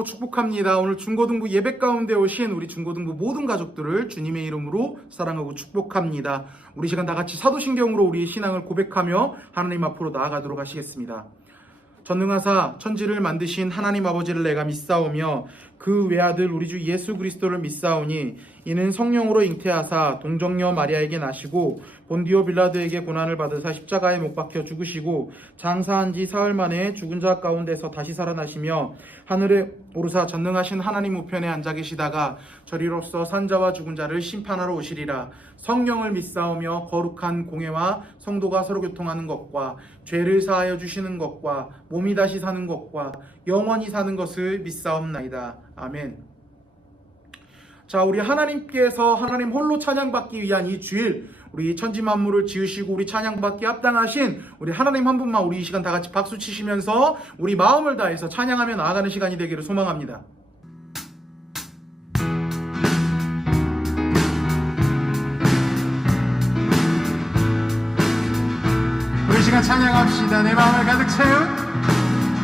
사랑하고 축복합니다. 오늘 중고등부 예배 가운데 오신 우리 중고등부 모든 가족들을 주님의 이름으로 사랑하고 축복합니다. 우리 시간 다 같이 사도신경으로 우리의 신앙을 고백하며 하나님 앞으로 나아가도록 하시겠습니다. 전능하사 천지를 만드신 하나님 아버지를 내가 믿사오며 그 외아들 우리 주 예수 그리스도를 믿사오니 이는 성령으로 잉태하사 동정녀 마리아에게 나시고 본디오 빌라도에게 고난을 받으사 십자가에 못 박혀 죽으시고 장사한 지 사흘 만에 죽은 자 가운데서 다시 살아나시며 하늘에 오르사 전능하신 하나님 우편에 앉아 계시다가 저리로서 산자와 죽은 자를 심판하러 오시리라. 성령을 믿사오며 거룩한 공회와 성도가 서로 교통하는 것과 죄를 사하여 주시는 것과 몸이 다시 사는 것과 영원히 사는 것을 믿사옵나이다. 아멘. 자, 우리 하나님께서 하나님 홀로 찬양받기 위한 이 주일, 우리 천지 만물을 지으시고 우리 찬양받기 합당하신 우리 하나님 한 분만 우리 이 시간 다 같이 박수 치시면서 우리 마음을 다해서 찬양하며 나아가는 시간이 되기를 소망합니다. 우리 시간 찬양합시다. 내 마음을 가득 채운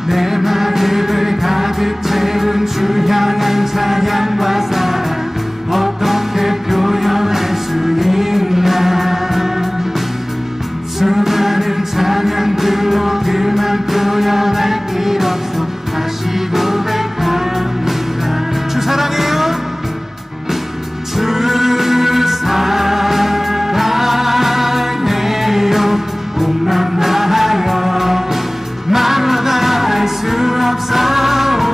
내 마음을 가득 채운 주 향한 찬양과 사랑 어떻게 표현할 수 있나. 수많은 찬양들로 그만 표현할 길 없어 다시 고백합니다. 주 사랑해요. 주 사랑해요. 온맘 다하여 말로 다 할 수 없사오.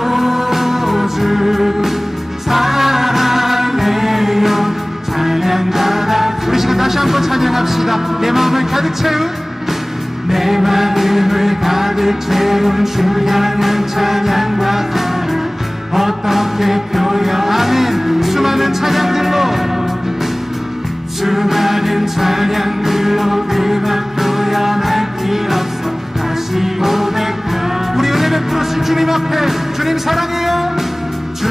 주 사랑해요. 찬양받아. 우리 시간 다시 한번 찬양합시다. 내 마음을 가득 채운 내 마음을 가득 채운 주 향한 찬양과 사랑 어떻게 표현. 아멘. 수많은 찬양들로 그만 표현할 길 없어 다시 고백합니다. 우리 은혜 베풀으신 주님 앞에 주님 사랑해요. 주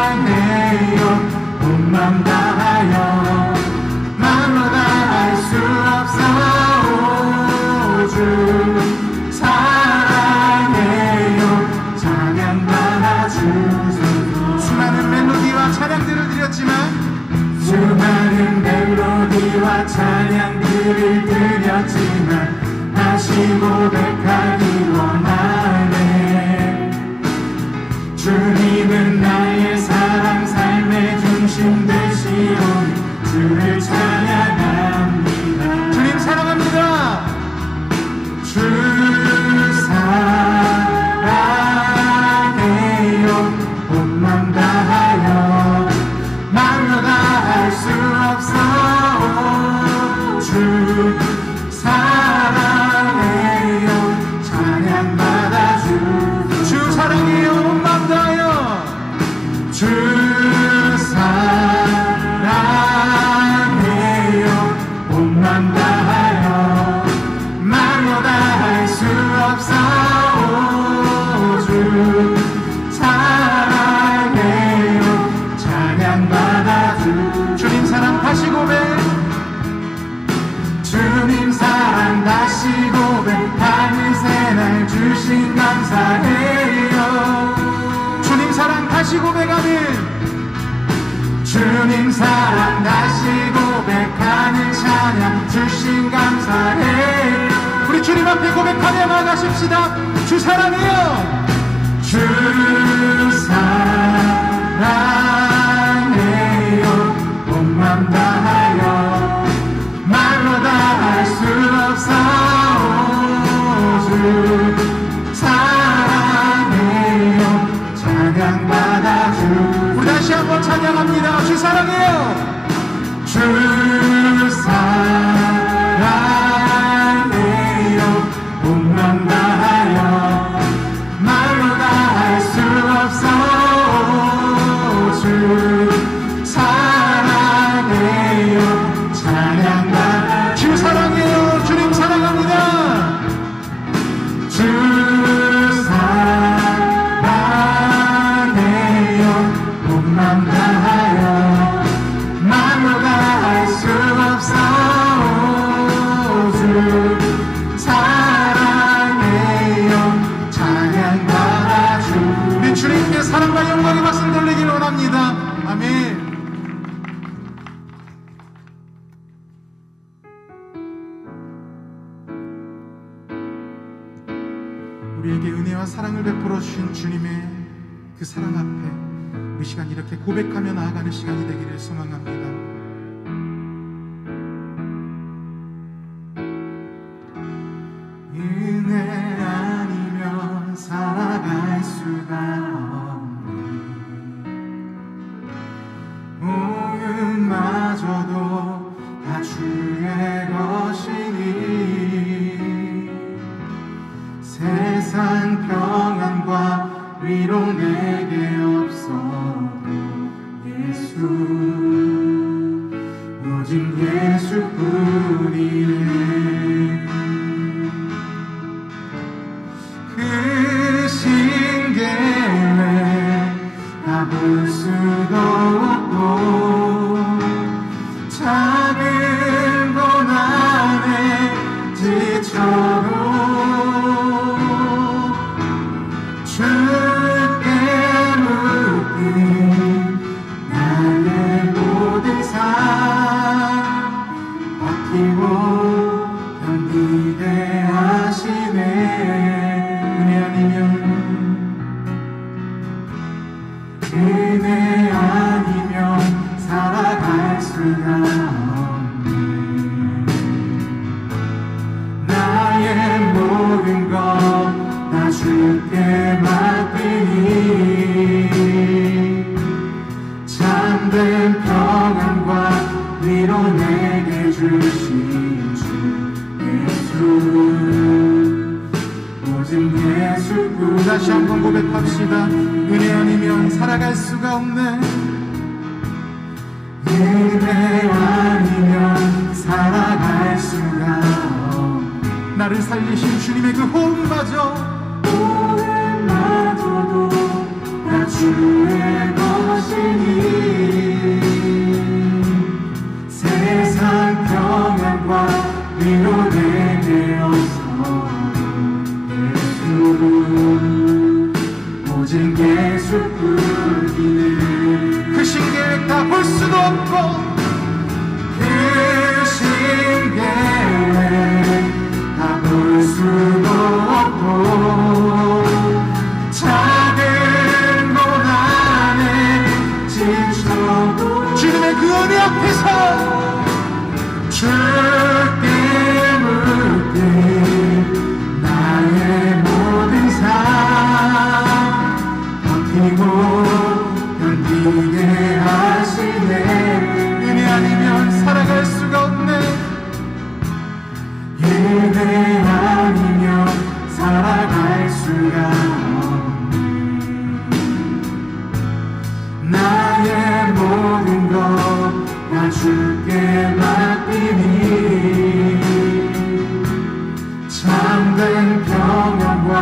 사랑해요. 온맘 다하여 말로 다 할 수 없사오. 주 사랑해요. 찬양받아 주소서. 수많은 멜로디와 찬양들을 드렸지만 수많은 멜로디와 찬양들을 드렸지만 다시 고백하기 원하네. 주님은 나의 사랑 삶의 중심 되시오니 주를 찬양합니다. 주님 사랑합니다. 주 사랑해요. 온맘 다하여 말로 다 할 수 없사오. 주 사랑해요. 찬양받아 주 사랑해요. 온맘 다하여 주 사랑해요. 온맘 다하여 말로 다 할 수 없사오. 주 사랑해요. 찬양받아 주님 사랑 다시 고백. 주님 사랑 다시 고백하는 새날 주신 감사해요. 주님 사랑 다시 고백하는 주님 사랑 다시 고백하는 찬양 주신 감사해요. 우리 주님 앞에 고백하며 나가십시다. 주 사랑해요. 주 사랑해요. 온맘 다하여 말로 다 할 수 없사오. 주 사랑해요. 찬양받아 우리 다시 한번 찬양합니다. 주 사랑해요. 주 사랑해요. 온맘 다하여 말로 다 할 수 없사오. 주 사랑해요. 찬양받아 주 사랑해요. 주님 사랑합니다. 주 사랑해요. 온맘 다하여 말로 다 할 수 찬양과 영광의 박수 돌리길 원합니다. 아멘. 우리에게 은혜와 사랑을 베풀어 주신 주님의 그 사랑 앞에 우리 시간 이렇게 고백하며 나아가는 시간이 되기를 소망합니다. 은혜 아니면 살아갈 수가 없네. 모음마저도 다 주의 것이니 세상 평안과 위로 내게 없어도 예수, 오직 예수뿐이네. 그 신계에 가볼 수도 없고 작은 고난에 지쳐도 주께 묻는 나의 모든 삶 버티고 견디게 하시네. 은혜 아니면 살아갈 수가 없네. 나의 모든 것 다 주께 맡기니 참된 평안과 위로 내게 주신 주 예수, 오직 예수뿐. 다시 한번 고백합시다. 은혜 아니면 살아갈 수가 없네. 은혜 아니면 살아갈 수가 없네. 나를 살리신 주님의 그 호흡마저 호흡마저도 다 주의 것이니 세상 평안과 위로 내게 없어도 예수, 오직 예수뿐이네. 그 신계획 다 볼 수도 없고 그 신계획 다 볼 수도 없고 작은 고난에 지쳐도 주님의 그 은혜 앞에서 주께 묻는 나의 모든 삶 버티고 견디게 하시네. 은혜 아니면 살아갈 수가 없네. 은혜 아니면 살아갈 수가 없네. 나의 모든 것 다 주께 맡기니 참된 평안과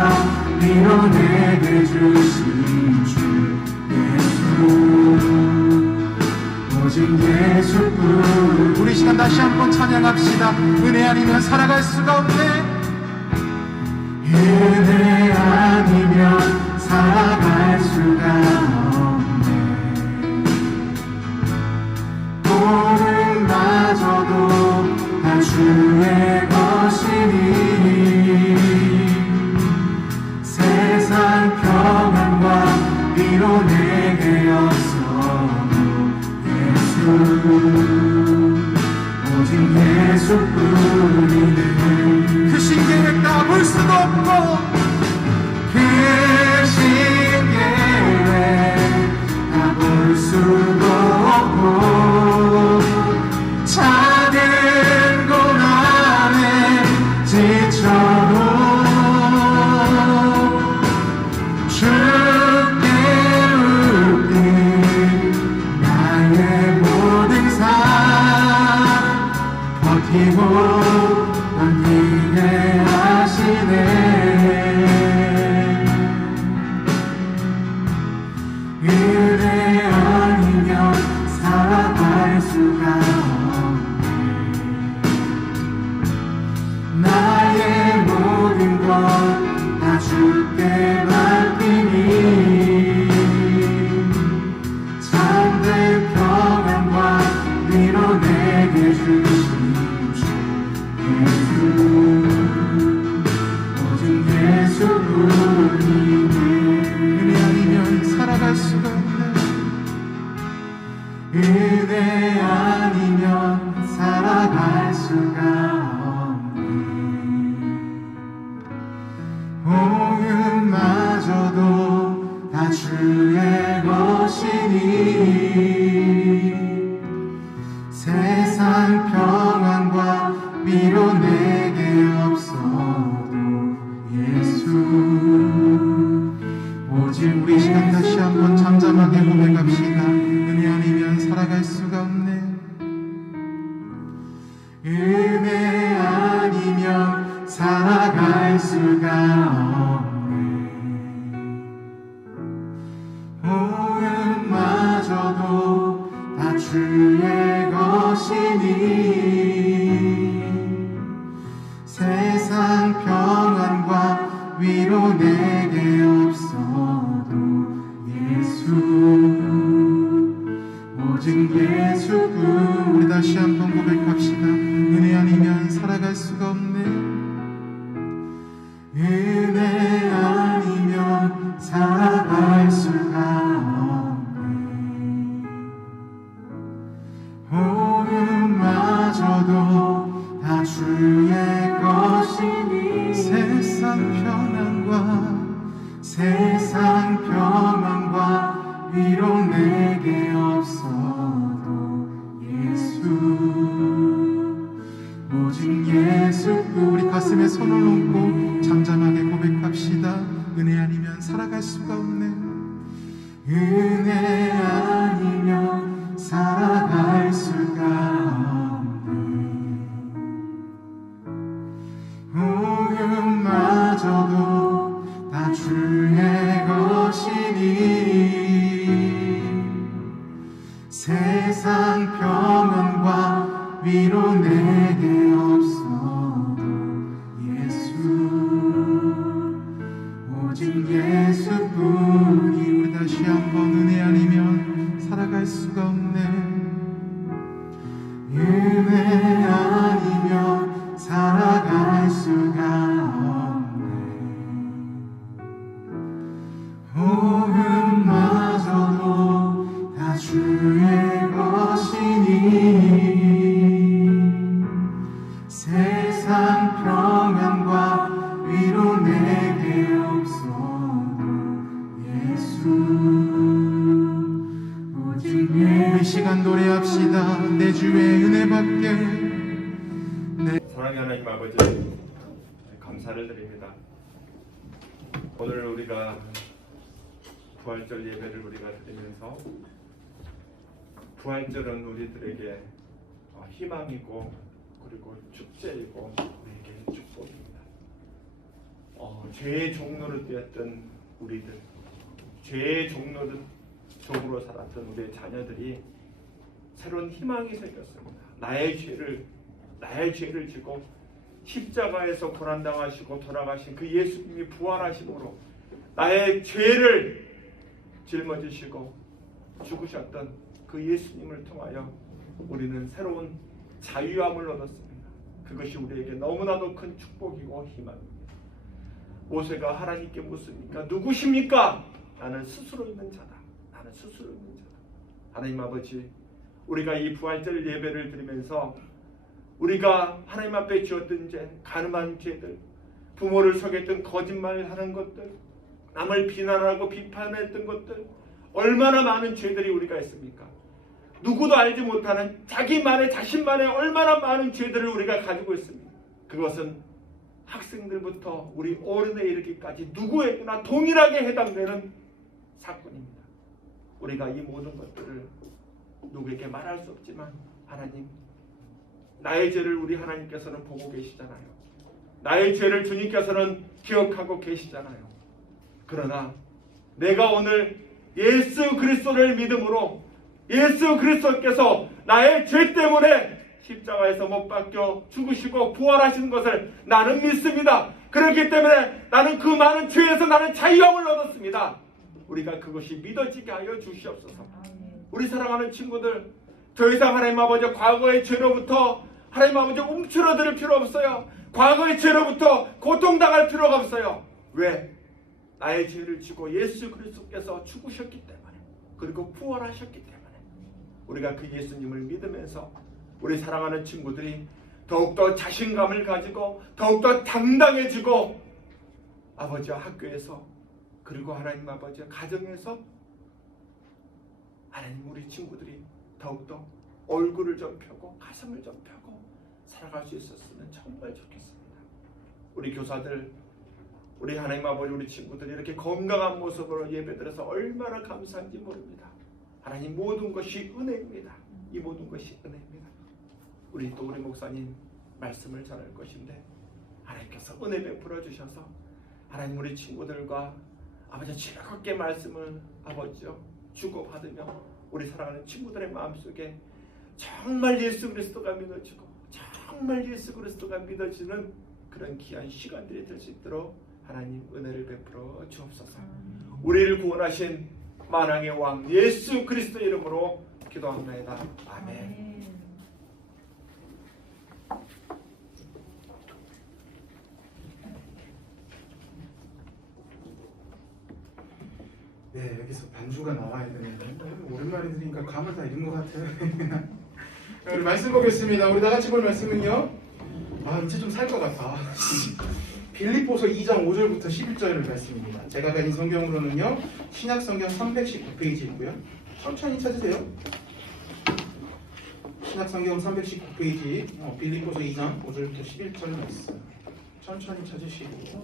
위로 내게 주신 주 예수, 오직 예수뿐. 우리 시간 다시 한번 찬양합시다. 은혜 아니면 살아갈 수가 없네. 은혜 아니면 살아갈 수가 없네. 모름마저도 다 주의 것이니 세상 평안과 위로 내게 없어도 예수, 오직 예수뿐이네. 그 신계획 다 볼 수도 없고 그 신계획 다 볼 수도 없고 작은 고난에 지쳐도 주께 묻는 나의 모든 삶 버티고 견디게 하시네. 은혜 아니면 살아갈 수가 없네. 나의 모든 것 다 주께 맡기니 살아갈 수가 없네. 은혜 아니면 살아갈 수가 없네. 복음마저도 다 주의 것이니 세상 평안과 위로 내게 없어도 예수. 오직 우리 시간 다시 한번 잠잠하게 고백합시다. 은혜 아니면 살아갈 수가 없네. 은혜 아니면 살아갈 수가 없네. 복음마저도 다 주의 것이니 세상 평안과 위로 내게 없어도 예수. 오직 예수뿐. 우리 다시 한번 고백합시다. 은혜 아니면 살아갈 수가 없네. 은혜 아니면 살아갈 수가 없네. 복음마저도 다 주의 것이니 세상 평안과 세상 평안과 위로 내게 없어도 예수. 오직 예수뿐. 우리 가슴에 손을 얹고 잠잠하게 고백합시다. 은혜 아니면 살아갈 수가 없네. 은혜 아니면 살아갈 수가 없네. 복음마저도 다 주의 것이니 세상 평안과 위로 내게 없어도 예수. 오직 예수뿐이. 우리 다시 한번 은혜 아니면 살아갈 수가 없네. 은혜 아니면 살아갈 수가 없네. 복음마저도 다 주의 것이니 세상 평안과 위로 내게 없어도 예수. 오직 우리 시간 노래합시다. 내 주의 은혜밖에. 사랑하는 하나님 아버지, 감사를 드립니다. 오늘 우리가 부활절 예배를 우리가 드리면서 부활절은 우리들에게 희망이고 그리고 축제이고 우리에게 축복입니다. 죄의 종로로 되었던 우리들, 죄의 종으로 살았던 우리의 자녀들이 새로운 희망이 생겼습니다. 나의 죄를 지고 십자가에서 고난당하시고 돌아가신 그 예수님이 부활하심으로 나의 죄를 짊어지시고 죽으셨던 그 예수님을 통하여 우리는 새로운 자유함을 얻었습니다. 그것이 우리에게 너무나도 큰 축복이고 희망입니다. 모세가 하나님께 묻습니까? 누구십니까? 나는 스스로 있는 자다. 나는 스스로 있는 자다. 하나님 아버지, 우리가 이 부활절 예배를 드리면서 우리가 하나님 앞에 지었던 죄, 가늠한 죄들, 부모를 속였던 거짓말하는 것들, 남을 비난하고 비판했던 것들, 얼마나 많은 죄들이 우리가 있습니까? 누구도 알지 못하는 자신만의 얼마나 많은 죄들을 우리가 가지고 있습니다. 그것은 학생들부터 우리 어른에 이르기까지 누구에게나 동일하게 해당되는 사건입니다. 우리가 이 모든 것들을 누구에게 말할 수 없지만 하나님, 나의 죄를 우리 하나님께서는 보고 계시잖아요. 나의 죄를 주님께서는 기억하고 계시잖아요. 그러나 내가 오늘 예수 그리스도를 믿음으로 예수 그리스도께서 나의 죄 때문에 십자가에서 못 박혀 죽으시고 부활하시는 것을 나는 믿습니다. 그렇기 때문에 나는 그 많은 죄에서 나는 자유함을 얻었습니다. 우리가 그것이 믿어지게 하여 주시옵소서. 우리 사랑하는 친구들, 더 이상 하나님 아버지 과거의 죄로부터 하나님 아버지 움츠러들 필요 없어요. 과거의 죄로부터 고통당할 필요가 없어요. 왜? 나의 죄를 지고 예수 그리스도께서 죽으셨기 때문에, 그리고 부활하셨기 때문에 우리가 그 예수님을 믿으면서 우리 사랑하는 친구들이 더욱더 자신감을 가지고 더욱더 당당해지고 아버지와 학교에서, 그리고 하나님 아버지와 가정에서 하나님 우리 친구들이 더욱더 얼굴을 좀 펴고 가슴을 좀 펴고 살아갈 수 있었으면 정말 좋겠습니다. 우리 교사들, 우리 하나님 아버지, 우리 친구들이 이렇게 건강한 모습으로 예배드려서 얼마나 감사한지 모릅니다. 하나님 모든 것이 은혜입니다. 이 모든 것이 은혜입니다. 우리 또 우리 목사님 말씀을 전할 것인데 하나님께서 은혜 베풀어 주셔서 하나님 우리 친구들과 아버지 즐겁게 말씀을 아버지요 주고받으며 우리 사랑하는 친구들의 마음속에 정말 예수 그리스도가 믿어지고 정말 예수 그리스도가 믿어지는 그런 귀한 시간들이 될 수 있도록 하나님 은혜를 베풀어 주옵소서. 우리를 구원하신 만왕의 왕 예수 그리스도 이름으로 기도합니다. 아멘. 네, 여기서 반주가 나와야 되는데 오랜만에 들으니까 감을 다 잃은 것 같아요. 우리 말씀 보겠습니다. 우리 다 같이 볼 말씀은요. 이제 좀 살 것 같아. 빌립보서 2장 5절부터 11절 말씀입니다. 제가 가진 성경으로는요, 신약 성경 319페이지 있고요. 천천히 찾으세요. 신약 성경 319페이지, 빌립보서 2장 5절부터 11절 말씀. 천천히 찾으시고.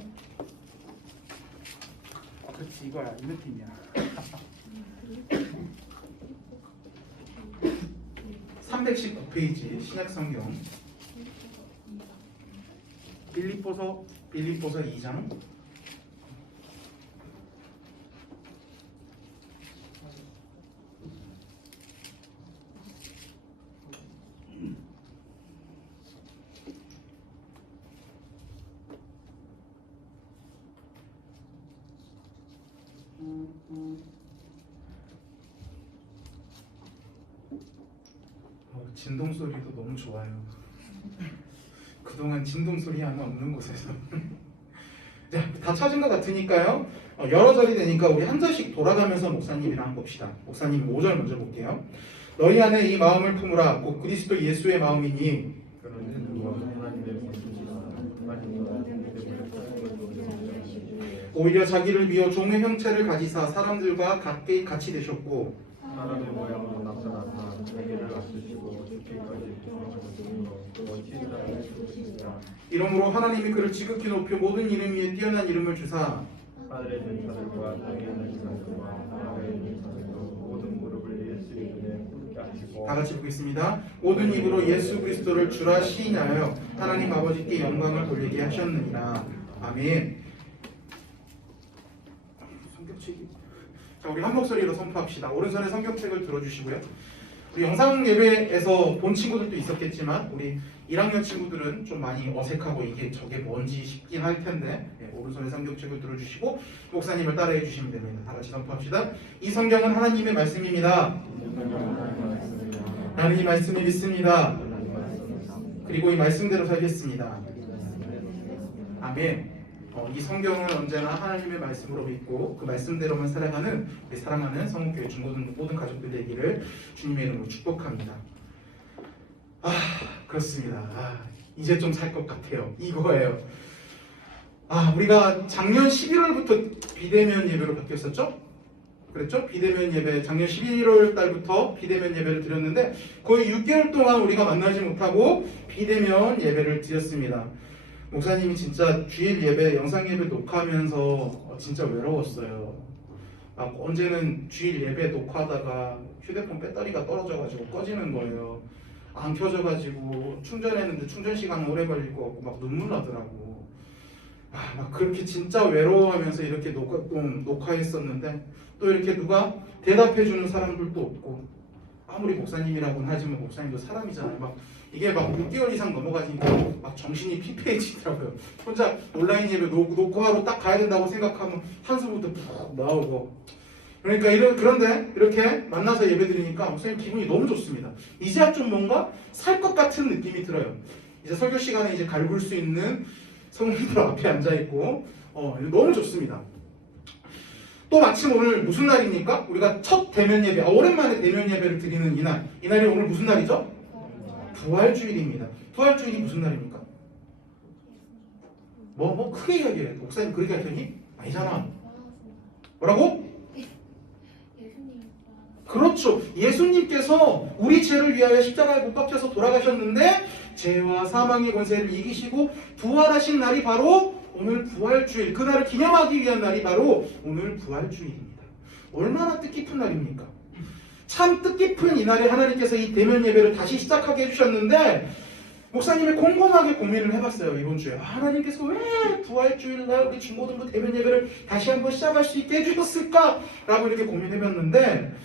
그렇지, 이거야, 이 느낌이야. 319페이지 신약 성경 빌립보서 2장 진동 소리도 너무 좋아요. 그동안 진동 소리 하나 없는 곳에서. 자, 다 찾은 것 같으니까요. 여러 절이 되니까 우리 한 절씩 돌아가면서 목사님이랑 봅시다. 목사님 5절 먼저 볼게요. 너희 안에 이 마음을 품으라. 곧 그리스도 예수의 마음이니. 오히려 자기를 비워 종의 형체를 가지사 사람들과 같이 되셨고 사람의 모양으로 나타나사 자기를 낮추시고 죽기까지 도망하셨으니까 이러므로 하나님이 그를 지극히 높여 모든 이름 위에 뛰어난 이름을 주사 하늘의 전사들과 땅의 전사들과 땅의 전사들도 모든 무릎을 예수 이름에 꿇게 하시고 다 같이 보겠습니다. 모든 입으로 예수 그리스도를 주라 시인하여 하나님 아버지께 영광을 돌리게 하셨느니라. 아멘. 성경책이. 자, 우리 한 목소리로 선포합시다. 오른손에 성경책을 들어주시고요. 우리 영상 예배에서 본 친구들도 있었겠지만 우리 1학년 친구들은 좀 많이 어색하고 이게 저게 뭔지 싶긴 할 텐데 오른손에 성경책을 들어주시고 목사님을 따라해 주시면 됩니다. 다 같이 선포합시다. 이 성경은 하나님의 말씀입니다. 나는 이 말씀을 믿습니다. 그리고 이 말씀대로 살겠습니다. 아멘. 이 성경은 언제나 하나님의 말씀으로 믿고 그 말씀대로만 살아가는 우리 사랑하는 성목교회 중고등부 모든 가족들 되기를 주님의 이름으로 축복합니다. 그렇습니다. 이제 좀 살 것 같아요. 이거예요. 우리가 작년 11월부터 비대면 예배로 바뀌었었죠? 그랬죠? 비대면 예배, 작년 11월 달부터 비대면 예배를 드렸는데 거의 6개월 동안 우리가 만나지 못하고 비대면 예배를 드렸습니다. 목사님이 진짜 주일 예배, 영상 예배 녹화하면서 진짜 외로웠어요. 언제는 주일 예배 녹화하다가 휴대폰 배터리가 떨어져가지고 꺼지는 거예요. 안 켜져가지고 충전했는데 충전 시간 오래 걸릴 것 같고 막 눈물 나더라고. 막 그렇게 진짜 외로워하면서 이렇게 녹화했었는데 또 이렇게 누가 대답해주는 사람들도 없고 아무리 목사님이라고는 하지만 목사님도 사람이잖아요. 이게 6개월 이상 넘어가니까 막 정신이 피폐해지더라고요. 혼자 온라인 예배 녹화하러 딱 가야 된다고 생각하면 한숨부터 푹 나오고. 그러니까 그런데 이렇게 만나서 예배 드리니까 목사님 기분이 너무 좋습니다. 이제야 좀 뭔가 살 것 같은 느낌이 들어요. 이제 설교 시간에 이제 갈굴 수 있는 성도들 앞에 앉아 있고 너무 좋습니다. 또 마침 오늘 무슨 날입니까? 우리가 첫 대면 예배, 오랜만에 대면 예배를 드리는 이날. 이날이 오늘 무슨 날이죠? 부활주일입니다. 부활주일이 무슨 날입니까? 뭐 크게 이야기해. 목사님 그렇게 할 테니? 아니잖아. 뭐라고? 그렇죠. 예수님께서 우리 죄를 위하여 십자가에 못 박혀서 돌아가셨는데 죄와 사망의 권세를 이기시고 부활하신 날이 바로 오늘 부활주일. 그날을 기념하기 위한 날이 바로 오늘 부활주일입니다. 얼마나 뜻깊은 날입니까? 참 뜻깊은 이 날에 하나님께서 이 대면 예배를 다시 시작하게 해주셨는데 목사님이 곰곰하게 고민을 해봤어요. 이번 주에 하나님께서 왜 부활주일날 우리 중고등부 대면 예배를 다시 한번 시작할 수 있게 해주셨을까? 라고 이렇게 고민해봤는데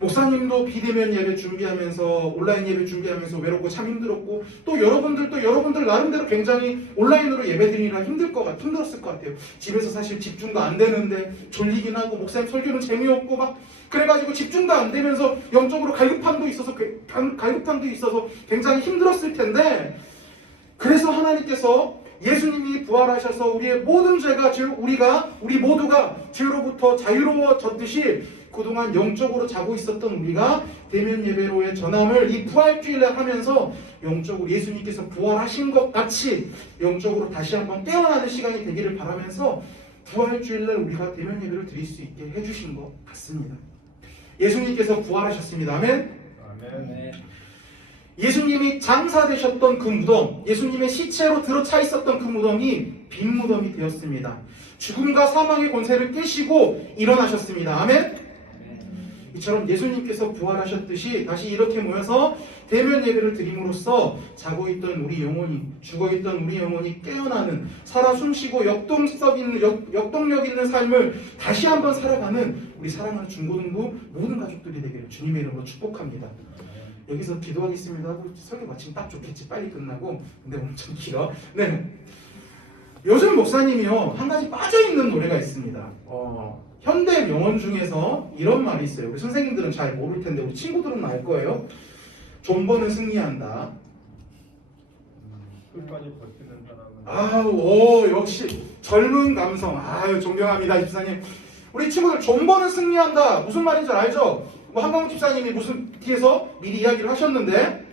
목사님도 비대면 예배 준비하면서 온라인 예배 준비하면서 외롭고 참 힘들었고 또 여러분들 나름대로 굉장히 온라인으로 예배드리기가 힘들었을 것 같아요. 집에서 사실 집중도 안 되는데 졸리긴 하고 목사님 설교는 재미없고 막 그래가지고 집중도 안 되면서 영적으로 갈급함도 있어서 굉장히 힘들었을 텐데 그래서 하나님께서 예수님이 부활하셔서 우리의 모든 죄가 우리 모두가 죄로부터 자유로워졌듯이 그동안 영적으로 자고 있었던 우리가 대면 예배로의 전함을 이 부활주일날 하면서 영적으로 예수님께서 부활하신 것 같이 영적으로 다시 한번 깨어나는 시간이 되기를 바라면서 부활주일날 우리가 대면 예배를 드릴 수 있게 해주신 것 같습니다. 예수님께서 부활하셨습니다. 아멘. 아멘. 예수님이 장사되셨던 그 무덤, 예수님의 시체로 들어차 있었던 그 무덤이 빈 무덤이 되었습니다. 죽음과 사망의 권세를 깨시고 일어나셨습니다. 아멘. 이처럼 예수님께서 부활하셨듯이 다시 이렇게 모여서 대면 예배를 드림으로써 자고 있던 우리 영혼이, 죽어 있던 우리 영혼이 깨어나는, 살아 숨쉬고 역동력 있는 삶을 다시 한번 살아가는 우리 사랑하는 중고등부 모든 가족들이 되기를 주님의 이름으로 축복합니다. 여기서 기도하겠습니다 하고 설교 마치면 딱 좋겠지. 빨리 끝나고. 근데 엄청 길어. 네. 요즘 목사님이요 한 가지 빠져있는 노래가 있습니다. 현대 명언 중에서 이런 말이 있어요. 우리 선생님들은 잘 모를 텐데 우리 친구들은 알 거예요. 존버는 승리한다. 끝까지 버티는 사람은 역시 젊은 감성. 존경합니다 집사님. 우리 친구들 존버는 승리한다. 무슨 말인지 알죠? 한강훈 집사님이 무슨 뒤에서 미리 이야기를 하셨는데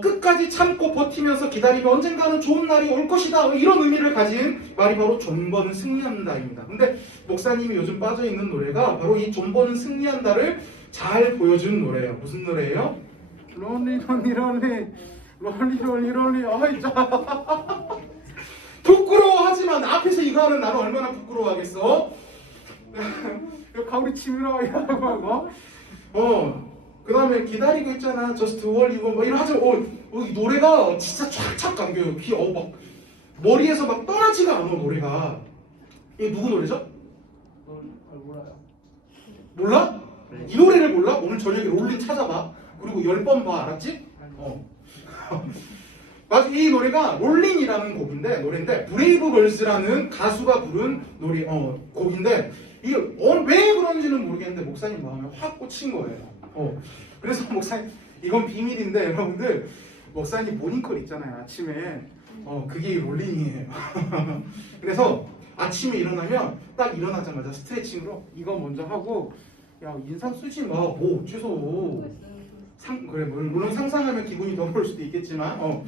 끝까지 참고 버티면서 기다리면 언젠가는 좋은 날이 올 것이다. 이런 의미를 가진 말이 바로 존버는 승리한다입니다. 근데 목사님이 요즘 빠져있는 노래가 바로 이 존버는 승리한다를 잘 보여준 노래예요. 무슨 노래예요? 런리 부끄러워하지만 앞에서 이거 하는 나는 얼마나 부끄러워하겠어? 가오리 치미라 이러고 그 다음에 기다리고 있잖아. Just Worry 뭐 이런 하죠. 이 노래가 진짜 촥촥 감겨요. 귀 막 머리에서 막 떠나지가 않아 노래가. 이게 누구 노래죠? 몰라요. 몰라? 이 노래를 몰라? 오늘 저녁에 롤링 찾아봐. 그리고 10번 봐. 알았지? 맞아. 이 노래가 롤링이라는 노래인데 브레이브걸스라는 가수가 부른 노래 곡인데 이게 왜 그런지는 모르겠는데 목사님 마음에 확 꽂힌 거예요. 그래서 목사님 이건 비밀인데 여러분들 목사님 모닝콜 있잖아요. 아침에 그게 롤링이에요. 그래서 아침에 일어나면 딱 일어나자마자 스트레칭으로 이거 먼저 하고 야 인상 쓰지 마. 뭐 어째서 그래 물론 상상하면 기분이 더 그럴 수도 있겠지만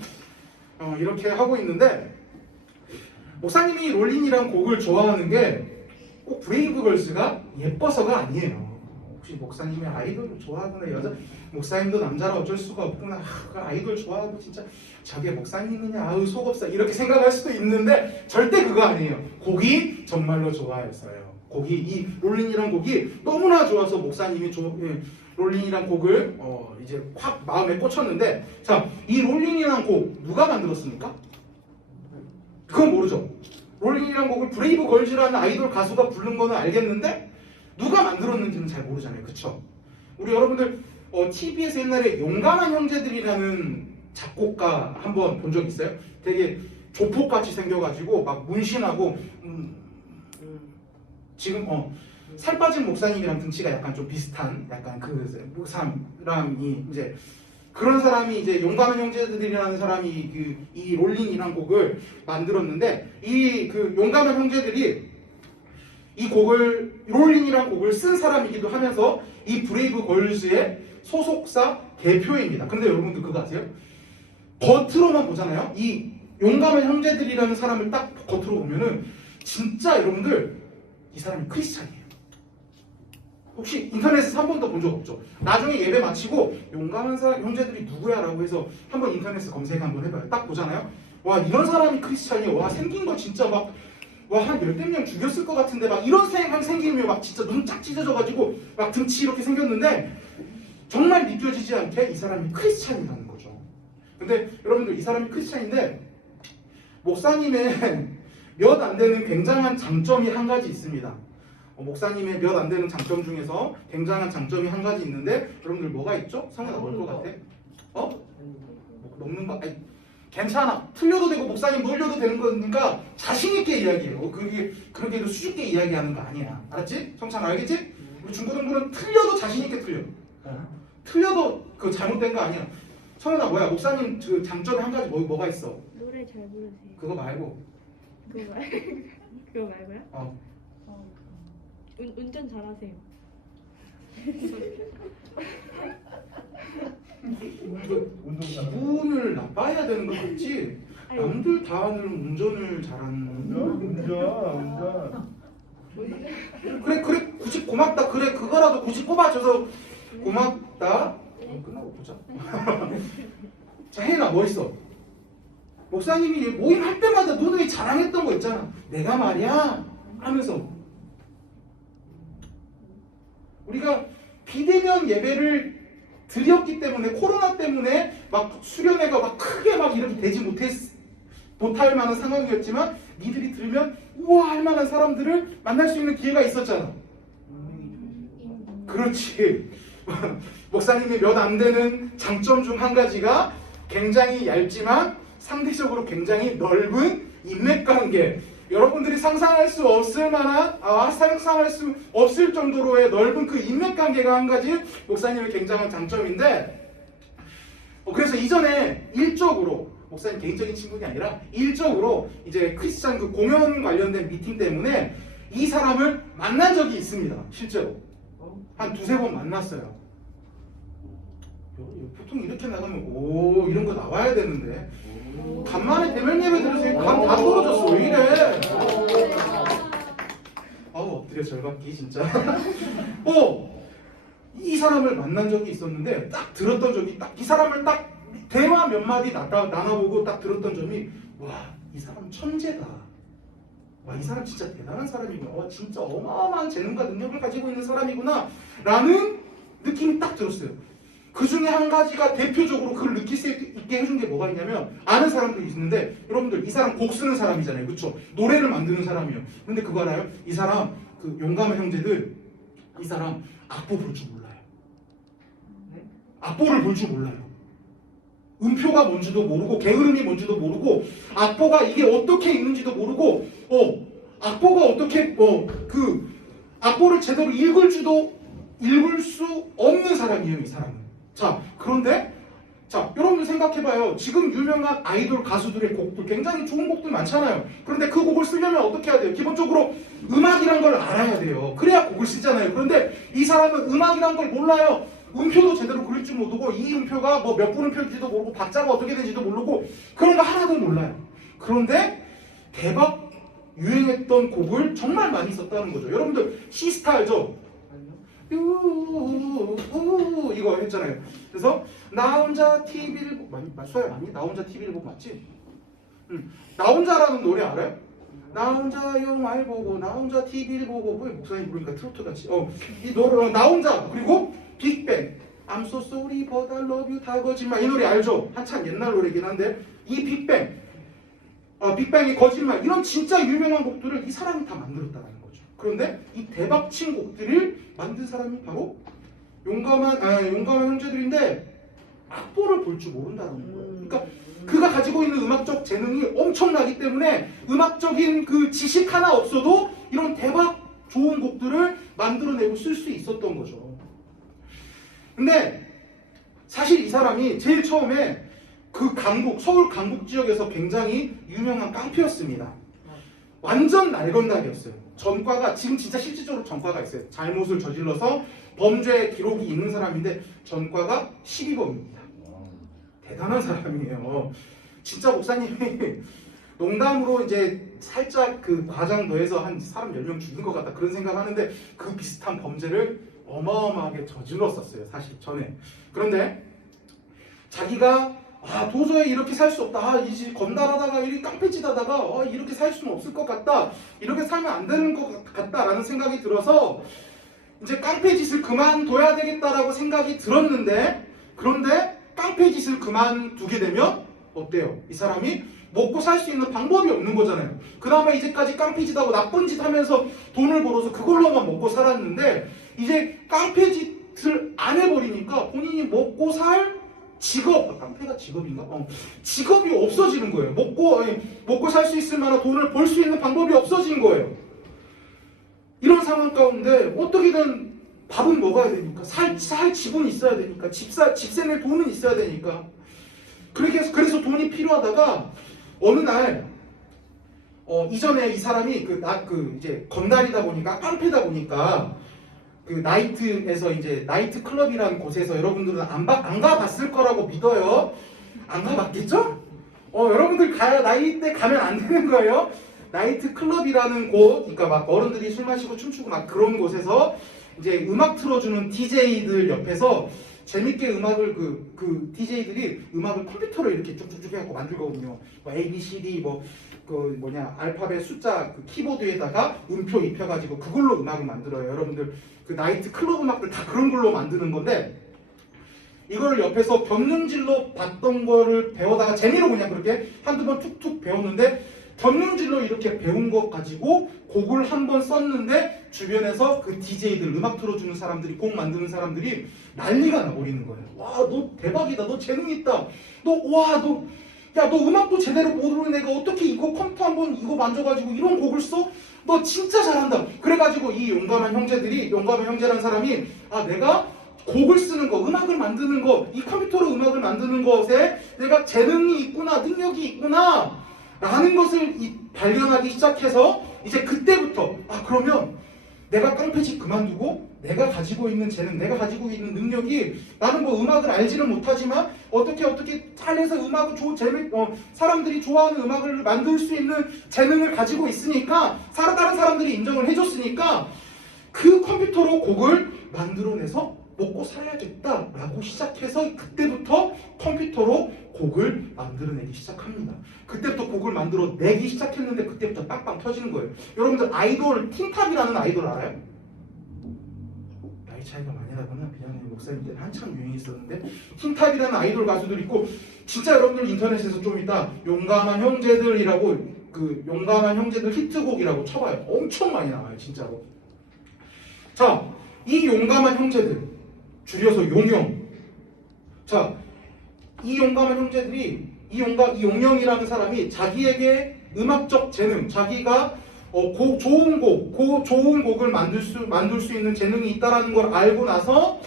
이렇게 하고 있는데 목사님이 롤링이란 곡을 좋아하는 게 꼭 브레이브걸스가 예뻐서가 아니에요. 혹시 목사님의 아이돌을 좋아하거나 여자 목사님도 남자라 어쩔 수가 없구나. 그 아이돌 좋아하고 진짜 저게 목사님이냐 속없어 이렇게 생각할 수도 있는데 절대 그거 아니에요. 곡이 정말로 좋아해서요. 이 롤링이란 곡이 너무나 좋아서 목사님이 롤링이란 곡을 이제 확 마음에 꽂혔는데 자, 이 롤링이란 곡 누가 만들었습니까? 그건 모르죠. 롤링이란 곡을 브레이브걸즈라는 아이돌 가수가 부른 거는 알겠는데 누가 만들었는지는 잘 모르잖아요. 그쵸? 우리 여러분들 TV에서 옛날에 용감한 형제들이라는 작곡가 한번 본 적 있어요? 되게 조폭같이 생겨가지고 막 문신하고 지금 살 빠진 목사님이랑 등치가 약간 좀 비슷한 약간 그 사람이 이제 그런 사람이 이제 용감한 형제들이라는 사람이 이 롤링이란 곡을 만들었는데 이 그 용감한 형제들이 이 곡을 롤링이란 곡을 쓴 사람이기도 하면서 이 브레이브 걸즈의 소속사 대표입니다. 근데 여러분들 그거 아세요? 겉으로만 보잖아요. 이 용감한 형제들이라는 사람을 딱 겉으로 보면은 진짜 여러분들 이 사람이 크리스찬이에요. 혹시 인터넷에서 한 번도 본 적 없죠? 나중에 예배 마치고 용감한 형제들이 누구야? 라고 해서 한번 인터넷에서 검색 한번 해봐요. 딱 보잖아요. 와, 이런 사람이 크리스찬이에요. 와, 생긴 거 진짜 막 와, 한 열댓 명 죽였을 것 같은데 막 이런 생기면 막 진짜 눈 쫙 찢어져가지고 막 등치 이렇게 생겼는데 정말 믿겨지지 않게 이 사람이 크리스찬이라는 거죠. 근데 여러분들 이 사람이 크리스찬인데 목사님의 몇 안 되는 굉장한 장점이 한 가지 있습니다. 목사님의 몇 안 되는 장점 중에서 굉장한 장점이 한 가지 있는데 여러분들 뭐가 있죠? 성현아 뭘 것 같아? 먹는 거? 아니, 괜찮아. 틀려도 되고 목사님 놀려도 되는 거니까 자신 있게 이야기해요. 그렇게 수줍게 이야기하는 거 아니야. 알았지? 성찬 알겠지? 우리 중고등부는 틀려도 자신 있게 틀려. 틀려도 그 잘못된 거 아니야. 성현아 뭐야? 목사님 그 장점이 한 가지 뭐가 있어? 노래 잘 부르세요. 그거 말고. 그거 말고요? 운전 잘하세요. 기분을 나빠야 되는 거 같지? 남들 다 하는 운전을 잘하는 운전. 그래 굳이 고맙다. 그래 그거라도 굳이 꼽아줘서 고맙다. 끝나고 보자. 자, 혜인아 뭐 있어? 목사님이 모임 할 때마다 누누이 자랑했던 거 있잖아. 내가 말이야 하면서 우리가 비대면 예배를 드렸기 때문에 코로나 때문에 막 수련회가 막 크게 막 이렇게 되지 못할 만한 상황이었지만 니들이 들으면 우와 할 만한 사람들을 만날 수 있는 기회가 있었잖아. 그렇지. 목사님이 몇 안 되는 장점 중 한 가지가 굉장히 얇지만 상대적으로 굉장히 넓은 인맥관계. 여러분들이 상상할 수 없을 만한 상상할 수 없을 정도로의 넓은 그 인맥관계가 한 가지 목사님의 굉장한 장점인데 그래서 이전에 일적으로 목사님 개인적인 친분이 아니라 일적으로 이제 크리스찬 그 공연 관련된 미팅 때문에 이 사람을 만난 적이 있습니다. 실제로 한 두세 번 만났어요. 보통 이렇게 나가면 오 이런 거 나와야 되는데 간만에 대면 예배 들으세요. 감 다 떨어졌어. 왜 이래? 아우 엎드려 절받기 진짜. 이 사람을 만난 적이 있었는데 딱 들었던 점이 딱 이 사람을 딱 대화 몇 마디 나눠보고 딱 들었던 점이 와 이 사람 천재다. 와 이 사람 진짜 대단한 사람이구나. 와 진짜 어마어마한 재능과 능력을 가지고 있는 사람이구나 라는 느낌이 딱 들었어요. 그 중에 한 가지가 대표적으로 그걸 느낄 수 있게 해준 게 뭐가 있냐면 아는 사람들이 있는데 여러분들 이 사람 곡 쓰는 사람이잖아요. 그렇죠? 노래를 만드는 사람이에요. 근데 그거 알아요? 이 사람 그 용감한 형제들 이 사람 악보 볼 줄 몰라요. 악보를 볼 줄 몰라요. 음표가 뭔지도 모르고 게으름이 뭔지도 모르고 악보가 이게 어떻게 있는지도 모르고 악보가 어떻게 그 악보를 제대로 읽을 수 없는 사람이에요. 이 사람은. 자 그런데 자 여러분들 생각해봐요. 지금 유명한 아이돌 가수들의 곡들 굉장히 좋은 곡들 많잖아요. 그런데 그 곡을 쓰려면 어떻게 해야 돼요? 기본적으로 음악이란 걸 알아야 돼요. 그래야 곡을 쓰잖아요. 그런데 이 사람은 음악이란 걸 몰라요. 음표도 제대로 그릴 줄 모르고 이 음표가 뭐 몇 분음표인지도 모르고 박자가 어떻게 되는지도 모르고 그런 거 하나도 몰라요. 그런데 대박 유행했던 곡을 정말 많이 썼다는 거죠. 여러분들 시스타 알죠? 이거 했잖아요. 그래서 나 혼자 TV를 수아야 아니? 나 혼자 TV를 보고 맞지? 나 혼자라는 노래 알아요? 나 혼자 영화를 보고 나 혼자 TV를 보고 왜 목사님 부르니까 트로트 같이 이 노래 나 혼자 그리고 빅뱅 I'm so sorry but I love you 다 거짓말 이 노래 알죠? 한참 옛날 노래긴 한데 이 빅뱅이 거짓말 이런 진짜 유명한 곡들을 이 사람이 다 만들었다는 거죠. 그런데 이 대박친 곡들을 만든 사람이 바로 용감한 형제들인데 악보를 볼 줄 모른다는 거예요. 그러니까 그가 가지고 있는 음악적 재능이 엄청나기 때문에 음악적인 그 지식 하나 없어도 이런 대박 좋은 곡들을 만들어내고 쓸 수 있었던 거죠. 근데 사실 이 사람이 제일 처음에 그 서울 강북 지역에서 굉장히 유명한 깡패였습니다. 완전 날건달이었어요. 전과가 지금 진짜 실질적으로 전과가 있어요. 잘못을 저질러서 범죄 기록이 있는 사람인데 전과가 12범입니다. 대단한 사람이에요. 진짜 목사님이 농담으로 이제 살짝 그 과장 더해서 한 사람 10명 죽인 것 같다 그런 생각하는데 그 비슷한 범죄를 어마어마하게 저질렀었어요. 사실 전에. 그런데 자기가 도저히 이렇게 살 수 없다. 이제 건달하다가 이렇게 깡패짓 하다가 이렇게 살 수는 없을 것 같다. 이렇게 살면 안 되는 것 같다라는 생각이 들어서 이제 깡패짓을 그만둬야 되겠다라고 생각이 들었는데, 그런데 깡패짓을 그만두게 되면 어때요? 이 사람이 먹고 살 수 있는 방법이 없는 거잖아요. 그나마 이제까지 깡패짓하고 나쁜 짓 하면서 돈을 벌어서 그걸로만 먹고 살았는데 이제 깡패짓을 안 해버리니까 본인이 먹고 살 직업, 깡패가 직업인가? 직업이 없어지는 거예요. 먹고 살 수 있을 만한 돈을 벌 수 있는 방법이 없어진 거예요. 이런 상황 가운데 어떻게든 밥은 먹어야 되니까, 살 집은 있어야 되니까, 집세 낼 돈은 있어야 되니까. 그래서 돈이 필요하다가 어느 날 이전에 이 사람이 이제 건달이다 보니까 깡패다 보니까 그 나이트에서 이제 나이트 클럽이라는 곳에서 여러분들은 안 가봤을 거라고 믿어요. 안 가봤겠죠? 여러분들 나이 때 가면 안 되는 거예요. 나이트 클럽이라는 곳, 그러니까 막 어른들이 술 마시고 춤추고 막 그런 곳에서 이제 음악 틀어주는 DJ들 옆에서 재밌게 음악을 그 DJ들이 음악을 컴퓨터로 이렇게 쭉쭉쭉 해갖고 만들거든요. 뭐 A, B, C, D 알파벳 숫자 그 키보드에다가 음표 입혀가지고 그걸로 음악을 만들어요. 여러분들 그 나이트 클럽 음악들 다 그런 걸로 만드는 건데 이거를 옆에서 변눈질로 봤던 거를 배우다가 재미로 그냥 그렇게 한두 번 툭툭 배웠는데 변눈질로 이렇게 배운 것 가지고 곡을 한 번 썼는데 주변에서 그 DJ들 음악 틀어주는 사람들이 곡 만드는 사람들이 난리가 나버리는 거예요. 와, 너 대박이다. 너 재능 있다. 너 음악도 제대로 모르는 애가 어떻게 이거 컴퓨터 한번 이거 만져가지고 이런 곡을 써? 너 진짜 잘한다. 그래가지고 이 용감한 형제라는 사람이 내가 곡을 쓰는 거, 음악을 만드는 거, 이 컴퓨터로 음악을 만드는 것에 내가 재능이 있구나, 능력이 있구나 라는 것을 발견하기 시작해서 이제 그때부터 그러면 내가 깡패짓 그만두고 내가 가지고 있는 재능, 내가 가지고 있는 능력이 나는 뭐 음악을 알지는 못하지만 어떻게 잘해서 음악을 사람들이 좋아하는 음악을 만들 수 있는 재능을 가지고 있으니까 다른 사람들이 인정을 해줬으니까 그 컴퓨터로 곡을 만들어내서 먹고 살아야겠다라고 시작해서 그때부터 컴퓨터로 곡을 만들어내기 시작합니다. 그때부터 곡을 만들어내기 시작했는데 그때부터 빵빵 터지는 거예요. 여러분들 아이돌 틴탑이라는 아이돌 알아요? 나이 차이가 많이 나거나 그냥 목사님 때는 한참 유행이 있었는데 틴탑이라는 아이돌 가수들 있고 진짜 여러분들 인터넷에서 좀 이따 용감한 형제들이라고 그 용감한 형제들 히트곡이라고 쳐봐요. 엄청 많이 나와요 진짜로. 자, 이 용감한 형제들 줄여서 용형. 자, 이 용감한 형제들이 이 용형이라는 사람이 자기에게 음악적 재능, 자기가 좋은 곡을 만들 수 있는 재능이 있다라는 걸 알고 나서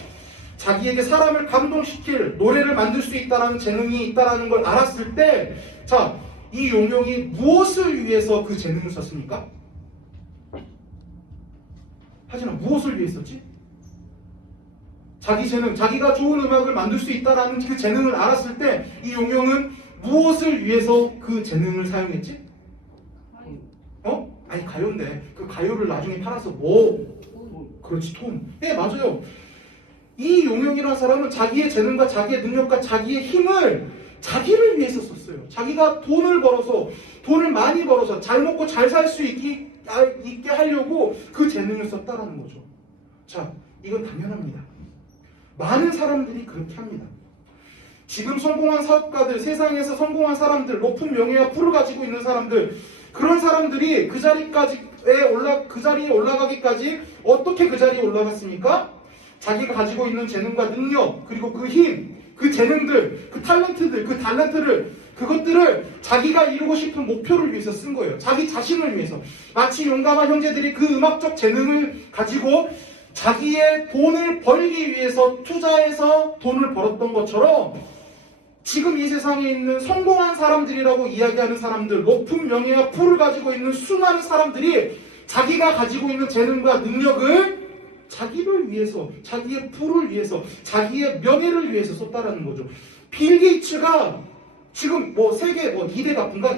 자기에게 사람을 감동시킬 노래를 만들 수 있다라는 재능이 있다라는 걸 알았을 때, 자, 이 용형이 무엇을 위해서 그 재능을 썼습니까? 하지만 무엇을 위해 썼지? 자기 재능, 자기가 좋은 음악을 만들 수 있다라는 그 재능을 알았을 때 이 용형은 무엇을 위해서 그 재능을 사용했지? 아니 가요인데 그 가요를 나중에 팔아서 그렇지 돈. 네 맞아요. 이 용형이라는 사람은 자기의 재능과 자기의 능력과 자기의 힘을 자기를 위해서 썼어요. 자기가 돈을 많이 벌어서 잘 먹고 잘 살 수 있게 하려고 그 재능을 썼다라는 거죠. 자, 이건 당연합니다. 많은 사람들이 그렇게 합니다. 지금 성공한 사업가들, 세상에서 성공한 사람들, 높은 명예와 부를 가지고 있는 사람들, 그런 사람들이 그 자리에 올라가기까지 어떻게 그 자리에 올라갔습니까? 자기가 가지고 있는 재능과 능력, 그리고 그 힘, 그 재능들, 그 탤런트를 그것들을 자기가 이루고 싶은 목표를 위해서 쓴 거예요. 자기 자신을 위해서. 마치 용감한 형제들이 그 음악적 재능을 가지고 자기의 돈을 벌기 위해서 투자해서 돈을 벌었던 것처럼 지금 이 세상에 있는 성공한 사람들이라고 이야기하는 사람들, 높은 명예와 부를 가지고 있는 수많은 사람들이 자기가 가지고 있는 재능과 능력을 자기를 위해서, 자기의 부를 위해서, 자기의 명예를 위해서 썼다라는 거죠. 빌 게이츠가 지금 뭐 세계 뭐 2대 가부인가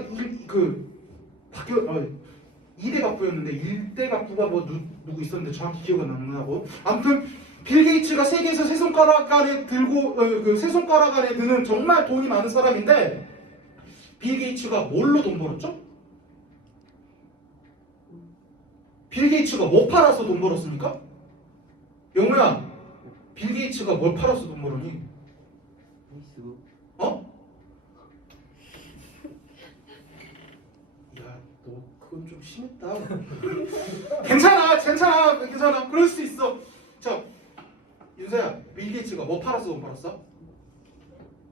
2대 가부였는데 1대 가부가 뭐 누구 있었는데 정확히 기억은 안 나고, 아무튼 빌 게이츠가 세계에서 세 손가락 안에 들고 세 손가락 안에 드는 정말 돈이 많은 사람인데, 빌 게이츠가 뭘로 돈 벌었죠? 빌 게이츠가 뭐 팔아서 돈 벌었습니까? 영우야, 빌 게이츠가 뭘 팔아서 돈 벌었니? 어? 야, 너 그건 좀 심했다. 괜찮아. 그럴 수 있어. 자, 윤서야, 빌 게이츠가 뭐 팔아서 돈 벌었어?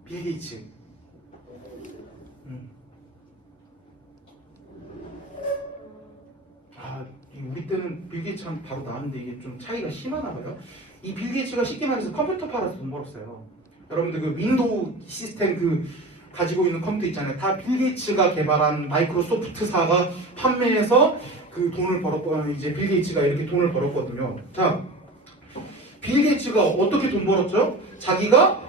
빌 게이츠. 우리 때는 빌 게이츠는 바로 나왔는데 이게 좀 차이가 심하나 봐요. 이 빌 게이츠가 쉽게 말해서 컴퓨터 팔아서 돈 벌었어요. 여러분들 그 윈도우 시스템 가지고 있는 컴퓨터 있잖아요. 다 빌 게이츠가 개발한 마이크로소프트사가 판매해서 그 돈을 벌었고, 이제 빌 게이츠가 이렇게 돈을 벌었거든요. 자, 빌 게이츠가 어떻게 돈 벌었죠? 자기가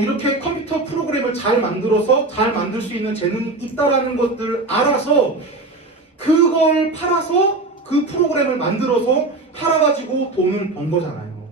이렇게 컴퓨터 프로그램을 잘 만들어서 잘 만들 수 있는 재능이 있다라는 것들을 알아서 그걸 팔아서 그 프로그램을 만들어서 팔아가지고 돈을 번 거잖아요.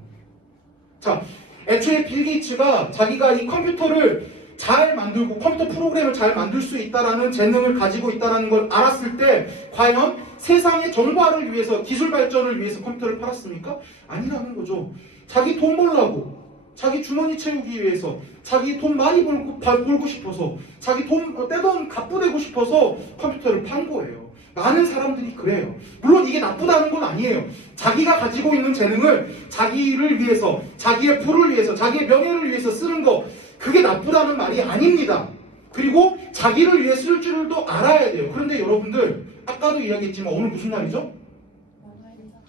자, 애초에 빌 게이츠가 자기가 이 컴퓨터를 잘 만들고 컴퓨터 프로그램을 잘 만들 수 있다라는 재능을 가지고 있다는 걸 알았을 때 과연 세상의 정발을 위해서, 기술 발전을 위해서 컴퓨터를 팔았습니까? 아니라는 거죠. 자기 돈 벌라고, 자기 주머니 채우기 위해서, 자기 돈 많이 벌고 싶어서, 자기 떼돈 갚부되고 싶어서 컴퓨터를 판 거예요. 많은 사람들이 그래요. 물론 이게 나쁘다는 건 아니에요. 자기가 가지고 있는 재능을 자기를 위해서, 자기의 부를 위해서, 자기의 명예를 위해서 쓰는 거, 그게 나쁘다는 말이 아닙니다. 그리고 자기를 위해 쓸 줄도 알아야 돼요. 그런데 여러분들, 아까도 이야기했지만 오늘 무슨 날이죠?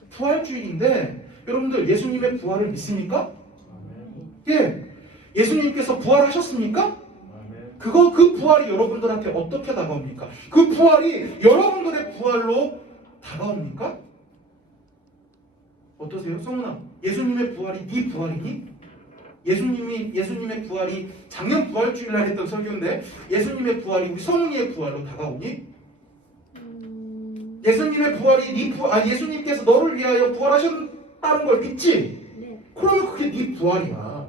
부활주일인데 여러분들 예수님의 부활을 믿습니까? 예. 예수님께서 부활하셨습니까? 그 부활이 여러분들한테 어떻게 다가옵니까? 그 부활이 여러분들의 부활로 다가옵니까? 어떠세요? 성훈아, 예수님의 부활이 네 부활이니? 예수님의 부활이 작년 부활주일날 했던 설교인데 예수님의 부활이 우리 성훈이의 부활로 다가오니? 예수님의 부활이 예수님께서 너를 위하여 부활하셨다는 걸 믿지? 네. 그러면 그게 네 부활이야.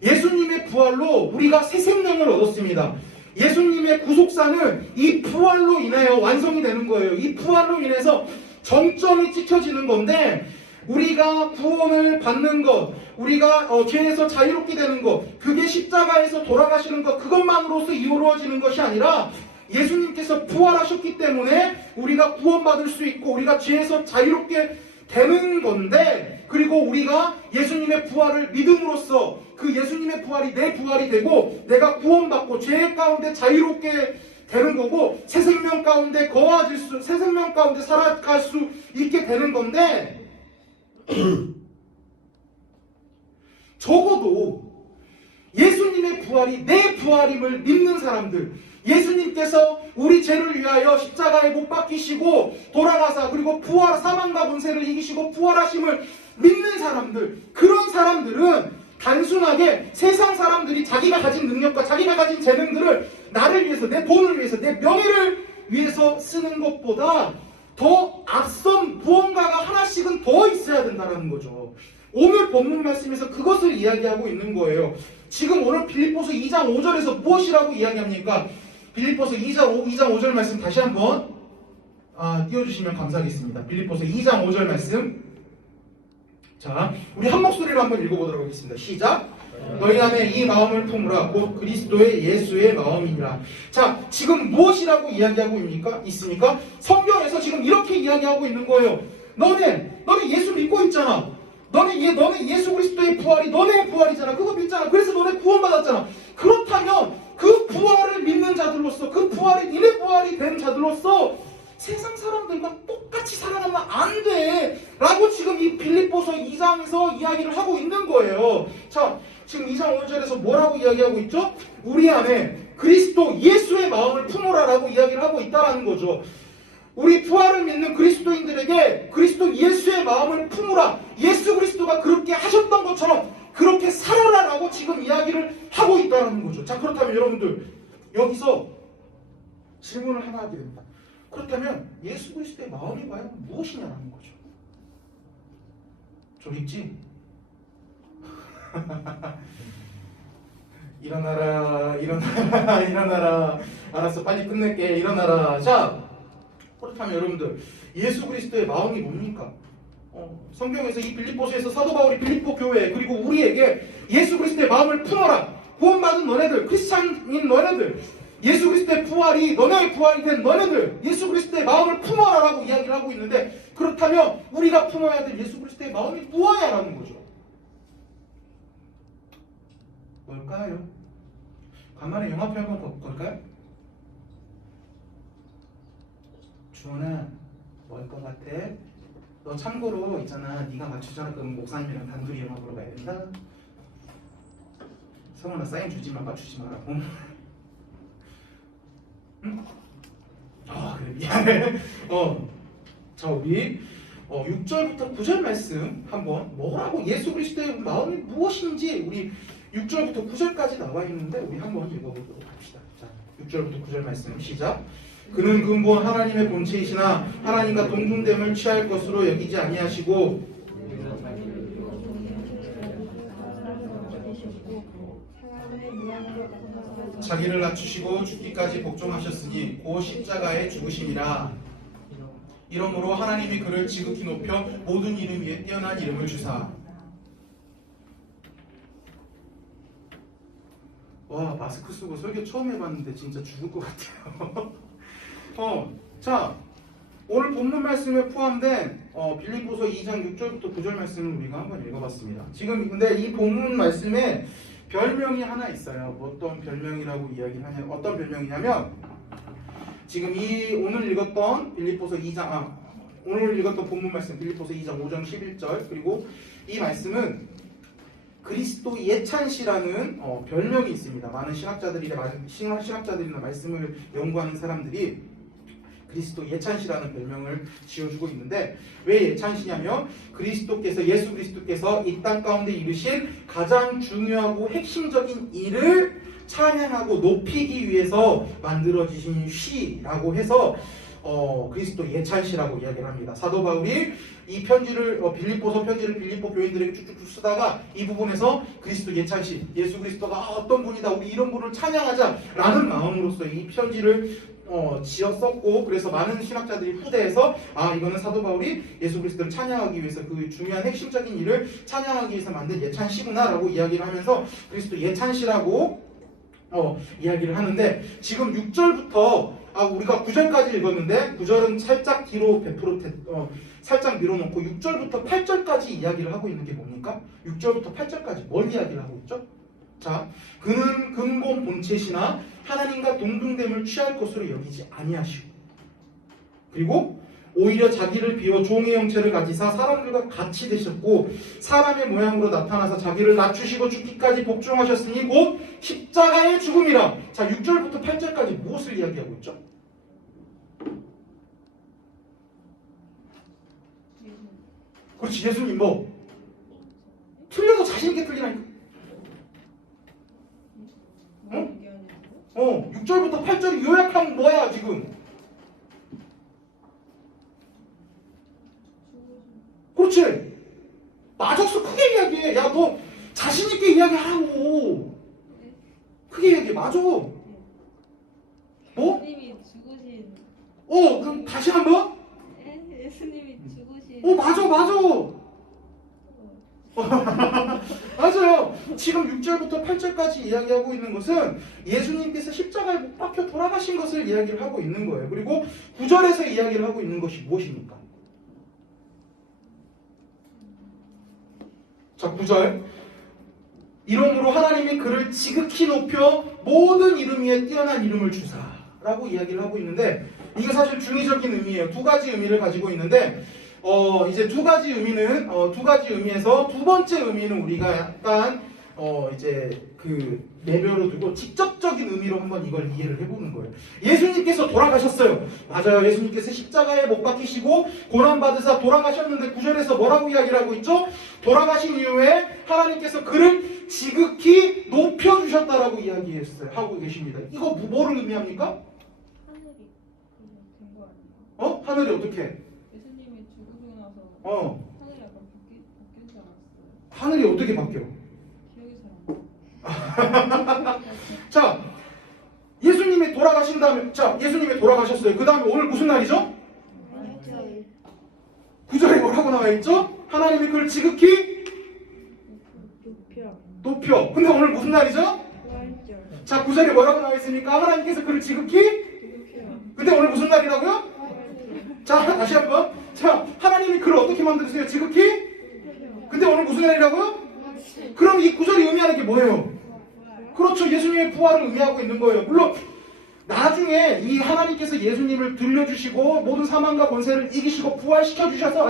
예수님의 부활로 우리가 새 생명을 얻었습니다. 예수님의 구속사는 이 부활로 인하여 완성이 되는 거예요. 이 부활로 인해서 정점이 찍혀지는 건데, 우리가 구원을 받는 것, 우리가 죄에서 자유롭게 되는 것, 그게 십자가에서 돌아가시는 것, 그것만으로서 이루어지는 것이 아니라 예수님께서 부활하셨기 때문에 우리가 구원받을 수 있고 우리가 죄에서 자유롭게 되는 건데, 그리고 우리가 예수님의 부활을 믿음으로써 그 예수님의 부활이 내 부활이 되고 내가 구원받고 죄 가운데 자유롭게 되는 거고 새 생명 가운데 새 생명 가운데 살아갈 수 있게 되는 건데, 적어도 예수님의 부활이 내 부활임을 믿는 사람들, 예수님께서 우리 죄를 위하여 십자가에 못 박히시고 돌아가사 그리고 사망과 권세를 이기시고 부활하심을 믿는 사람들, 그런 사람들은 단순하게 세상 사람들이 자기가 가진 능력과 자기가 가진 재능들을 나를 위해서, 내 돈을 위해서, 내 명예를 위해서 쓰는 것보다 더 앞선 무언가가 하나씩은 더 있어야 된다는 거죠. 오늘 본문 말씀에서 그것을 이야기하고 있는 거예요. 지금 오늘 빌립보서 2장 5절에서 무엇이라고 이야기합니까? 빌립보서 2장 5절 말씀 다시 한번 띄워주시면 감사하겠습니다. 빌립보서 2장 5절 말씀. 자, 우리 한 목소리로 한번 읽어보도록 하겠습니다. 시작. 너희 안에 이 마음을 품으라. 곧 그리스도의 예수의 마음이니라. 자, 지금 무엇이라고 이야기하고 있습니까? 성경에서 지금 이렇게 이야기하고 있는 거예요. 너네 예수 믿고 있잖아. 너네 예수 그리스도의 부활이 너네의 부활이잖아. 그거 믿잖아. 그래서 너네 구원받았잖아. 그렇다면 그 부활을 믿는 자들로서, 그 부활이 니네 부활이 된 자들로서 세상 사람들과 똑같이 살아가면 안 돼 라고 지금 이 빌립보서 2장에서 이야기를 하고 있는 거예요. 자, 지금 2장 5절에서 뭐라고 이야기하고 있죠? 우리 안에 그리스도 예수의 마음을 품으라라고 이야기를 하고 있다는 거죠. 우리 부활을 믿는 그리스도인들에게 그리스도 예수의 마음을 품으라. 예수 그리스도가 그렇게 하셨던 것처럼 그렇게 살아라라고 지금 이야기를 하고 있다는 거죠. 자, 그렇다면 여러분들 여기서 질문을 하나 하게 됩니다. 그렇다면 예수 그리스도의 마음이 과연 무엇이냐라는 거죠. 졸립지? 일어나라, 일어나라, 일어나라. 알았어, 빨리 끝낼게. 일어나라. 자, 그렇다면 여러분들 예수 그리스도의 마음이 뭡니까? 성경에서 이 빌립보서에서 사도 바울이 빌립보 교회 그리고 우리에게 예수 그리스도의 마음을 품어라. 구원받은 너네들, 크리스찬인 너네들, 예수 그리스도의 부활이 너네의 부활이 된 너네들, 예수 그리스도의 마음을 품어라라고 이야기를 하고 있는데, 그렇다면 우리가 품어야 될 예수 그리스도의 마음이 무엇이냐라는 거죠. 뭘까요? 간만에 영화표 한번 볼까요? 주원아, 뭘 것 같아? 너 참고로 있잖아, 네가 맞추잖아. 그럼 목사님이랑 단둘이 영화 보러 가야 된다. 성훈아, 사인 주지만 맞추지 말라고. 응? 그래, 미안해. 자, 우리 6절부터 9절 말씀 한번, 뭐라고 예수 그리스도의 마음이 무엇인지 우리 6절부터 9절까지 나와 있는데 우리 한번 읽어보도록 합시다. 자, 6절부터 9절 말씀 시작. 그는 근본 하나님의 본체이시나 하나님과 동등됨을 취할 것으로 여기지 아니하시고 자기를 낮추시고 죽기까지 복종하셨으니 곧 십자가에 죽으심이라. 이러므로 하나님이 그를 지극히 높여 모든 이름 위에 뛰어난 이름을 주사. 와, 마스크 쓰고 설교 처음 해봤는데 진짜 죽을 것 같아요. 자, 오늘 본문 말씀에 포함된 빌립보서 2장 6절부터 9절 말씀을 우리가 한번 읽어봤습니다. 지금 근데 이 본문 말씀에 별명이 하나 있어요. 어떤 별명이라고 이야기하냐면, 어떤 별명이냐면, 지금 이 오늘 읽었던 빌립보서 2장, 오늘 읽었던 본문 말씀 빌립보서 2장 5절 11절, 그리고 이 말씀은 그리스도 예찬시라는 별명이 있습니다. 많은 신학자들이나 말씀을 연구하는 사람들이 그리스도 예찬시라는 별명을 지어주고 있는데, 왜 예찬시냐면 그리스도께서, 예수 그리스도께서 이 땅 가운데 이루신 가장 중요하고 핵심적인 일을 찬양하고 높이기 위해서 만들어지신 시라고 해서 그리스도 예찬시라고 이야기를 합니다. 사도 바울이 이 편지를 빌립보서 편지를 빌립보 교인들에게 쭉쭉 쓰다가 이 부분에서 그리스도 예찬시, 예수 그리스도가 어떤 분이다, 우리 이런 분을 찬양하자라는 마음으로서 이 편지를 지어 썼고, 그래서 많은 신학자들이 후대에서 이거는 사도 바울이 예수 그리스도를 찬양하기 위해서 그 중요한 핵심적인 일을 찬양하기 위해서 만든 예찬시구나라고 이야기를 하면서 그리스도 예찬시라고 이야기를 하는데, 지금 6절부터 우리가 9절까지 읽었는데 9절은 살짝 뒤로 살짝 밀어놓고 6절부터 8절까지 이야기를 하고 있는 게 뭡니까? 6절부터 8절까지 뭘 이야기를 하고 있죠? 자, 그는 근본 본체시나 하나님과 동등됨을 취할 것으로 여기지 아니하시고, 그리고 오히려 자기를 비워 종의 형체를 가지사 사람들과 같이 되셨고 사람의 모양으로 나타나서 자기를 낮추시고 죽기까지 복종하셨으니 곧 십자가의 죽음이라. 자, 6절부터 8절까지 무엇을 이야기하고 있죠? 그렇지, 예수님 뭐 틀려도 자신있게 틀리라니까. 6절부터 8절이 요약하면 뭐야 지금? 그렇지. 맞았어. 크게 이야기해. 야, 너 자신있게 이야기하라고. 크게 이야기해. 맞아. 뭐? 예수님이 죽으신. 그럼 다시 한번? 예수님이 죽으신. 맞아. 맞아요. 지금 6절부터 8절까지 이야기하고 있는 것은 예수님께서 십자가에 못 박혀 돌아가신 것을 이야기를 하고 있는 거예요. 그리고 9절에서 이야기를 하고 있는 것이 무엇입니까? 자, 9절. 이러므로 하나님이 그를 지극히 높여 모든 이름 위에 뛰어난 이름을 주사라고 이야기를 하고 있는데, 이게 사실 중의적인 의미예요. 두 가지 의미를 가지고 있는데, 이제 두 가지 의미에서 두 번째 의미는 우리가 약간 이제 그 내면으로 두고 직접적인 의미로 한번 이걸 이해를 해보는 거예요. 예수님께서 돌아가셨어요. 맞아요. 예수님께서 십자가에 못 박히시고 고난 받으사 돌아가셨는데 9절에서 뭐라고 이야기를 하고 있죠? 돌아가신 이후에 하나님께서 그를 지극히 높여주셨다라고 이야기했어요. 하고 계십니다. 이거 뭐를 의미합니까? 하늘이 된거 아니에요? 하늘이 어떻게? 예수님이 죽으시고 나서 하늘이 약간 바뀐 줄 알았어요. 하늘이 어떻게 바뀌어? 기억이 잘 안 나요. 자, 예수님이 돌아가신 다음에, 예수님이 돌아가셨어요. 그 다음에 오늘 무슨 날이죠? 9절에 뭐라고 나와 있죠? 하나님이 그를 지극히 높여. 근데 오늘 무슨 날이죠? 자, 9절에 뭐라고 나와 있습니까? 하나님께서 그를 지극히. 근데 오늘 무슨 날이라고요? 자, 다시 한번. 자, 하나님이 그를 어떻게 만드세요? 지극히. 근데 오늘 무슨 날이라고요? 그럼 이 9절이 의미하는 게 뭐예요? 그렇죠. 예수님의 부활을 의미하고 있는 거예요. 물론 나중에 이 하나님께서 예수님을 들려주시고 모든 사망과 권세를 이기시고 부활시켜 주셔서,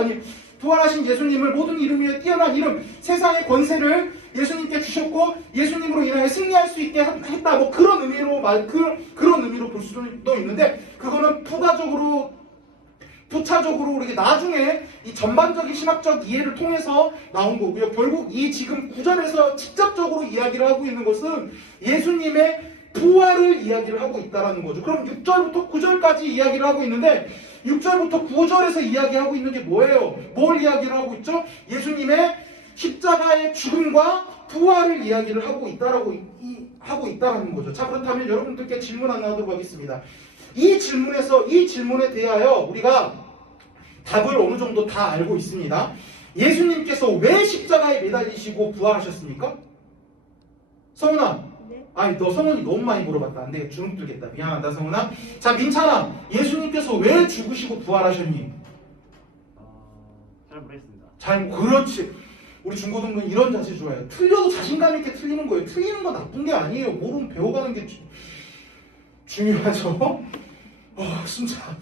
부활하신 예수님을 모든 이름 위에 뛰어난 이름, 세상의 권세를 예수님께 주셨고 예수님으로 인하여 승리할 수 있게 했다. 뭐 그런 의미로 그런 의미로 볼 수도 있는데, 그거는 부차적으로 우리 나중에 이 전반적인 신학적 이해를 통해서 나온 거고요. 결국 이 지금 9절에서 직접적으로 이야기를 하고 있는 것은 예수님의 부활을 이야기를 하고 있다는 거죠. 그럼 6절부터 9절까지 이야기를 하고 있는데 6절부터 9절에서 이야기하고 있는 게 뭐예요? 뭘 이야기를 하고 있죠? 예수님의 십자가의 죽음과 부활을 이야기를 하고 있다라는 거죠. 자, 그렇다면 여러분들께 질문 하나 하도록 하겠습니다. 이 질문에 대하여 우리가 답을 어느 정도 다 알고 있습니다. 예수님께서 왜 십자가에 매달리시고 부활하셨습니까? 성훈아. 네? 너 성훈이 너무 많이 물어봤다. 안 되겠다. 주눅 들겠다. 미안하다, 성훈아. 자, 민찬아. 예수님께서 왜 죽으시고 부활하셨니? 잘 모르겠습니다. 그렇지. 우리 중고등부는 이런 자세 좋아해요. 틀려도 자신감 있게 틀리는 거예요. 틀리는 건 나쁜 게 아니에요. 모르면 배워가는 게 중요하죠. 진짜.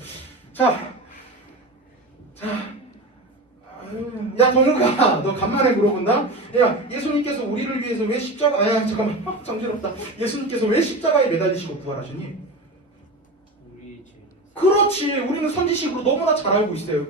야, 동욱아, 너 간만에 물어본다. 야, 예수님께서 우리를 위해서 왜 잠깐만, 정신없다. 예수님께서 왜 십자가에 매달리시고 부활하셨니? 우리 죄. 그렇지. 우리는 선지식으로 너무나 잘 알고 있어요.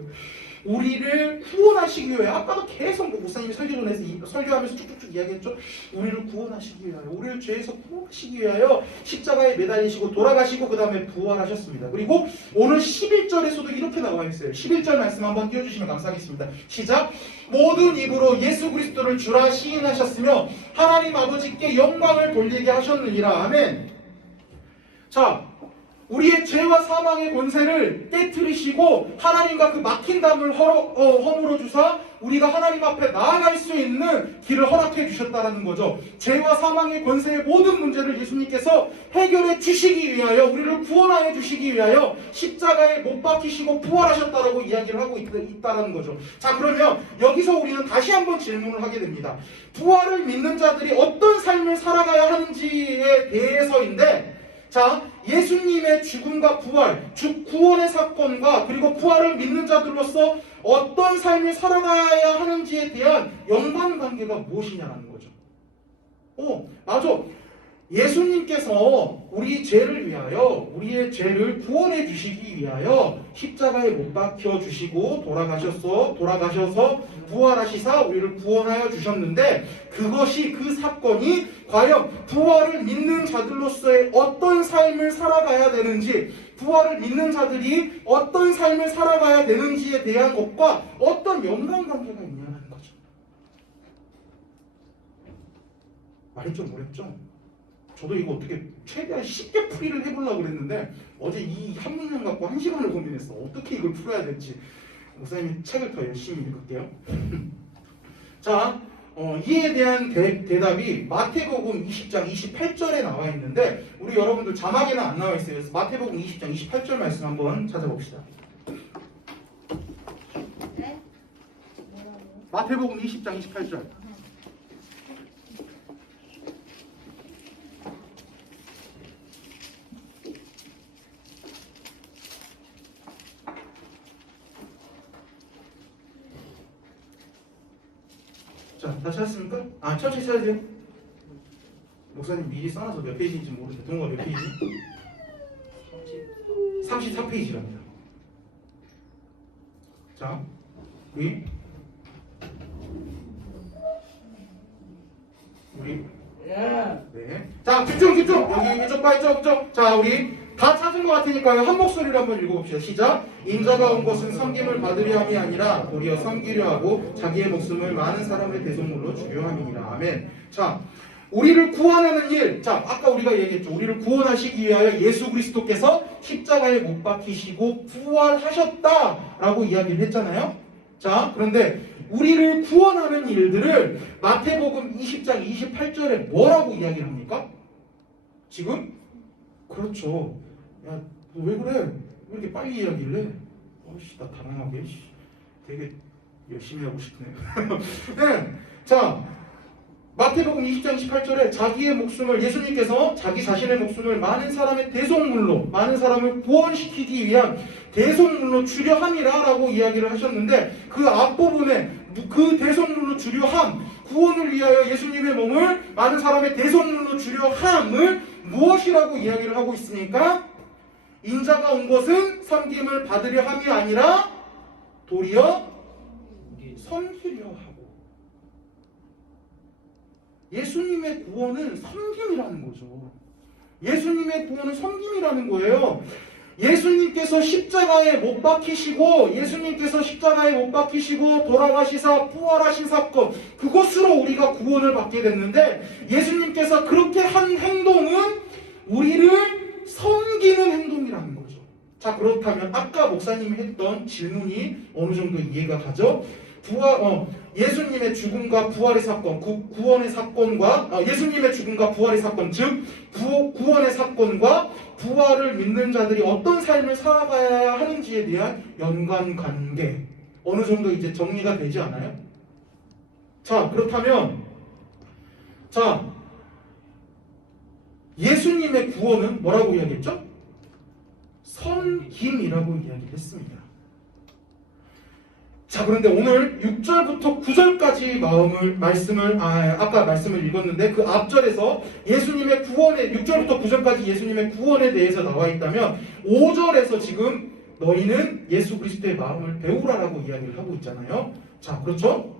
우리를 구원하시기 위해, 아까도 계속 목사님이 설교하면서 쭉쭉쭉 이야기했죠. 우리를 구원하시기 위하여, 우리를 죄에서 구원하시기 위하여 십자가에 매달리시고 돌아가시고 그 다음에 부활하셨습니다. 그리고 오늘 11절에서도 이렇게 나와 있어요. 11절 말씀 한번 띄워주시면 감사하겠습니다. 시작. 모든 입으로 예수 그리스도를 주라 시인하셨으며 하나님 아버지께 영광을 돌리게 하셨느니라. 아멘. 자, 우리의 죄와 사망의 권세를 깨트리시고 하나님과 그 막힌 담을 허물어 주사 우리가 하나님 앞에 나아갈 수 있는 길을 허락해 주셨다는 거죠. 죄와 사망의 권세의 모든 문제를 예수님께서 해결해 주시기 위하여, 우리를 구원하여 주시기 위하여 십자가에 못 박히시고 부활하셨다라고 이야기를 하고 있다는 거죠. 자, 그러면 여기서 우리는 다시 한번 질문을 하게 됩니다. 부활을 믿는 자들이 어떤 삶을 살아가야 하는지에 대해서인데, 자, 예수님의 죽음과 부활, 즉 구원의 사건과 그리고 부활을 믿는 자들로서 어떤 삶을 살아가야 하는지에 대한 연관관계가 무엇이냐는 거죠. 맞아. 예수님께서 우리 죄를 위하여, 우리의 죄를 구원해 주시기 위하여 십자가에 못 박혀 주시고 돌아가셔서 부활하시사 우리를 구원하여 주셨는데, 그 사건이 과연 부활을 믿는 자들로서의 어떤 삶을 살아가야 되는지, 부활을 믿는 자들이 어떤 삶을 살아가야 되는지에 대한 것과 어떤 연관관계가 있냐는 거죠. 말이 좀 어렵죠? 저도 이거 어떻게 최대한 쉽게 풀이를 해보려고 그랬는데 어제 이 한 문장 갖고 1시간을 고민했어. 어떻게 이걸 풀어야 될지. 목사님이 책을 더 열심히 읽을게요. 자, 이에 대한 대답이 마태복음 20장 28절에 나와 있는데, 우리 여러분들 자막에는 안 나와 있어요. 그래서 마태복음 20장 28절 말씀 한번 찾아봅시다. 네? 뭐라고요? 마태복음 20장 28절. 자, 다 찾았습니까? 천천히 찾아야 돼요. 목사님 미리 써놔서 몇 페이지인지 모르겠어요. 동호가 몇 페이지? 33페이지랍니다. 자, 우리 네. 자, 집중. 여기 이쪽 봐, 이쪽. 자, 우리 다 찾은 것 같으니까요. 한 목소리로 한번 읽어봅시다. 시작. 인자가 온 것은 섬김을 받으려 함이 아니라 도리어 섬기려 하고 자기의 목숨을 많은 사람의 대속물로 주려 함이니라. 아멘. 자, 우리를 구원하는 일. 자, 아까 우리가 얘기했죠. 우리를 구원하시기 위하여 예수 그리스도께서 십자가에 못 박히시고 부활하셨다라고 이야기를 했잖아요. 자, 그런데 우리를 구원하는 일들을 마태복음 20장 28절에 뭐라고 이야기를 합니까? 지금? 그렇죠. 야, 너 왜 그래? 왜 이렇게 빨리 이야기를 해? 나 당황하게. 되게 열심히 하고 싶네. 네. 자, 마태복음 20장 28절에 자기의 목숨을, 예수님께서 자기 자신의 목숨을 많은 사람의 대속물로, 많은 사람을 구원시키기 위한 대속물로 주려 함이라 라고 이야기를 하셨는데, 그 앞부분에 그 대속물로 주려 함, 구원을 위하여 예수님의 몸을 많은 사람의 대속물로 주려 함을 무엇이라고 이야기를 하고 있습니까? 인자가 온 것은 섬김을 받으려 함이 아니라 도리어 섬기려 하고. 예수님의 구원은 섬김이라는 거죠. 예수님의 구원은 섬김이라는 거예요. 예수님께서 십자가에 못 박히시고 돌아가시사 부활하신 사건, 그것으로 우리가 구원을 받게 됐는데, 예수님께서 그렇게 한 행동은 우리를 섬기는 행동이라는 거죠. 자, 그렇다면 아까 목사님이 했던 질문이 어느 정도 이해가 가죠? 예수님의 죽음과 부활의 사건, 구원의 사건과 예수님의 죽음과 부활의 사건, 즉 구원의 사건과 부활을 믿는 자들이 어떤 삶을 살아가야 하는지에 대한 연관관계, 어느 정도 이제 정리가 되지 않아요? 자, 그렇다면 예수님의 구원은 뭐라고 이야기했죠? 섬김이라고 이야기했습니다. 자, 그런데 오늘 6절부터 9절까지 아까 말씀을 읽었는데, 그 앞절에서 예수님의 구원에, 6절부터 9절까지 예수님의 구원에 대해서 나와 있다면, 5절에서 지금 너희는 예수 그리스도의 마음을 배우라라고 이야기를 하고 있잖아요. 자, 그렇죠?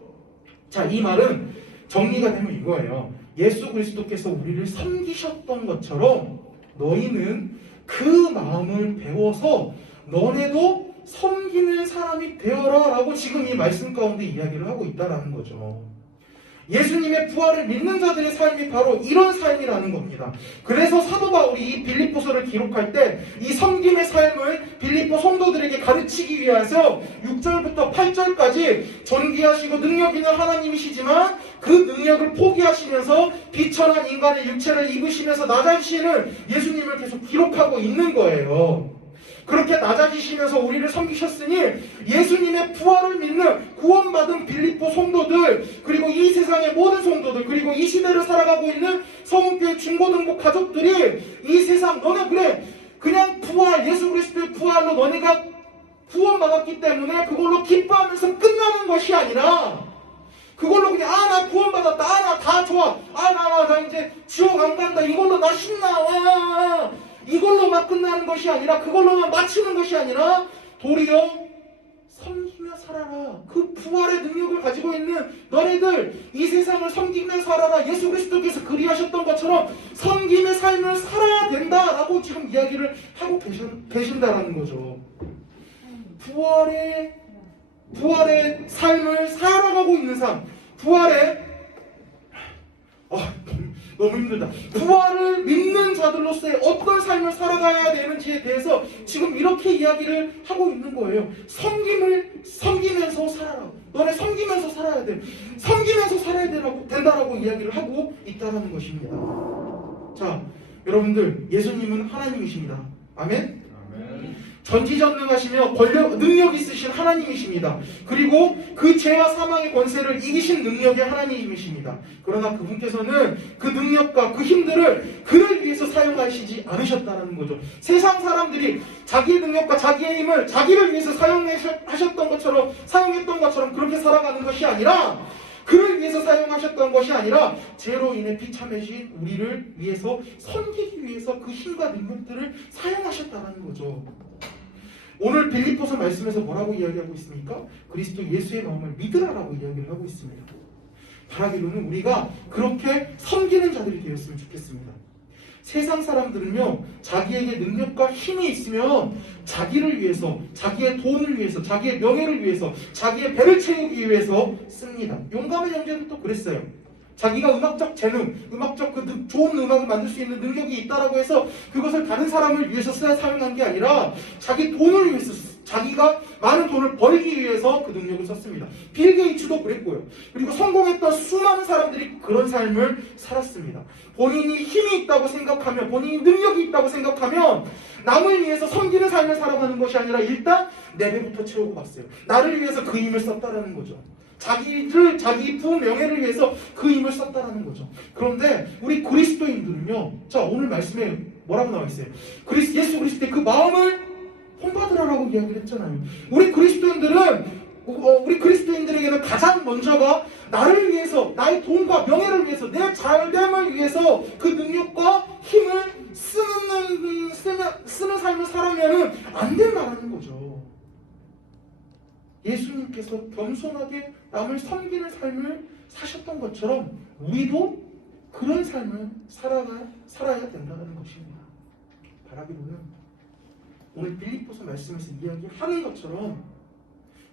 자, 이 말은 정리가 되면 이거예요. 예수 그리스도께서 우리를 섬기셨던 것처럼 너희는 그 마음을 배워서 너네도 섬기는 사람이 되어라 라고 지금 이 말씀 가운데 이야기를 하고 있다라는 거죠. 예수님의 부활을 믿는 자들의 삶이 바로 이런 삶이라는 겁니다. 그래서 사도 바울이 이 빌립보서를 기록할 때 이 섬김의 삶을 빌립보 성도들에게 가르치기 위해서 6절부터 8절까지 존귀하시고 능력 있는 하나님이시지만 그 능력을 포기하시면서 비천한 인간의 육체를 입으시면서 낮아지시는 예수님을 계속 기록하고 있는 거예요. 그렇게 낮아지시면서 우리를 섬기셨으니 예수님의 부활을 믿는 구원받은 빌립보 성도들, 그리고 이 세상의 모든 성도들, 그리고 이 시대를 살아가고 있는 서원교회 중고등부 가족들이 이 세상, 너네 그냥 부활, 예수 그리스도의 부활로 너네가 구원받았기 때문에 그걸로 기뻐하면서 끝나는 것이 아니라, 그걸로 그냥 나 구원받았다, 나 다 좋아, 나 이제 지옥 안 간다, 이걸로 나 신나, 이걸로만 끝나는 것이 아니라, 그걸로만 마치는 것이 아니라 도리어 섬기며 살아라. 그 부활의 능력을 가지고 있는 너네들 이 세상을 섬기며 살아라. 예수 그리스도께서 그리하셨던 것처럼 섬김의 삶을 살아야 된다라고 지금 이야기를 하고 계신다라는 거죠. 부활의 삶을 살아가고 있는 삶, 너무 힘들다. 부활을 믿는 자들로서의 어떤 삶을 살아가야 되는지에 대해서 지금 이렇게 이야기를 하고 있는 거예요. 섬기면서 살아라. 너네 섬기면서 살아야 돼. 섬기면서 살아야 된다라고 이야기를 하고 있다는 것입니다. 자, 여러분들, 예수님은 하나님이십니다. 아멘? 전지전능하시며 능력 있으신 하나님이십니다. 그리고 그 죄와 사망의 권세를 이기신 능력의 하나님이십니다. 그러나 그분께서는 그 능력과 그 힘들을 그를 위해서 사용하시지 않으셨다는 거죠. 세상 사람들이 자기의 능력과 자기의 힘을 자기를 위해서 사용했던 것처럼 그렇게 살아가는 것이 아니라 그를 위해서 사용하셨던 것이 아니라 죄로 인해 비참해진 우리를 위해서 섬기기 위해서 그 힘과 능력들을 사용하셨다는 거죠. 오늘 빌립보서 말씀에서 뭐라고 이야기하고 있습니까? 그리스도 예수의 마음을 믿으라라고 이야기를 하고 있습니다. 바라기로는 우리가 그렇게 섬기는 자들이 되었으면 좋겠습니다. 세상 사람들은요, 자기에게 능력과 힘이 있으면 자기를 위해서, 자기의 돈을 위해서, 자기의 명예를 위해서, 자기의 배를 채우기 위해서 씁니다. 용감한 형제들도 그랬어요. 자기가 음악적 재능, 음악적 좋은 음악을 만들 수 있는 능력이 있다라고 해서 그것을 다른 사람을 위해서 사용한 게 아니라 자기 돈을 위해서, 자기가 많은 돈을 벌기 위해서 그 능력을 썼습니다. 빌 게이츠도 그랬고요. 그리고 성공했던 수많은 사람들이 그런 삶을 살았습니다. 본인이 힘이 있다고 생각하면, 본인이 능력이 있다고 생각하면 남을 위해서 섬기는 삶을 살아가는 것이 아니라 일단 내 배부터 채우고 갔어요. 나를 위해서 그 힘을 썼다라는 거죠. 자기 부의 명예를 위해서 그 힘을 썼다라는 거죠. 그런데 우리 그리스도인들은요, 자, 오늘 말씀에 뭐라고 나와 있어요? 예수 그리스도의 그 마음을 본받으라라고 이야기를 했잖아요. 우리 그리스도인들에게는 가장 먼저가 나를 위해서, 나의 돈과 명예를 위해서, 내 잘됨을 위해서 그 능력과 힘을 쓰는 삶을 살아면은 안 된다라는 거죠. 예수님께서 겸손하게 남을 섬기는 삶을 사셨던 것처럼 우리도 그런 삶을 살아야 된다는 것입니다. 바라기로는 오늘 빌립보서 말씀에서 이야기하는 것처럼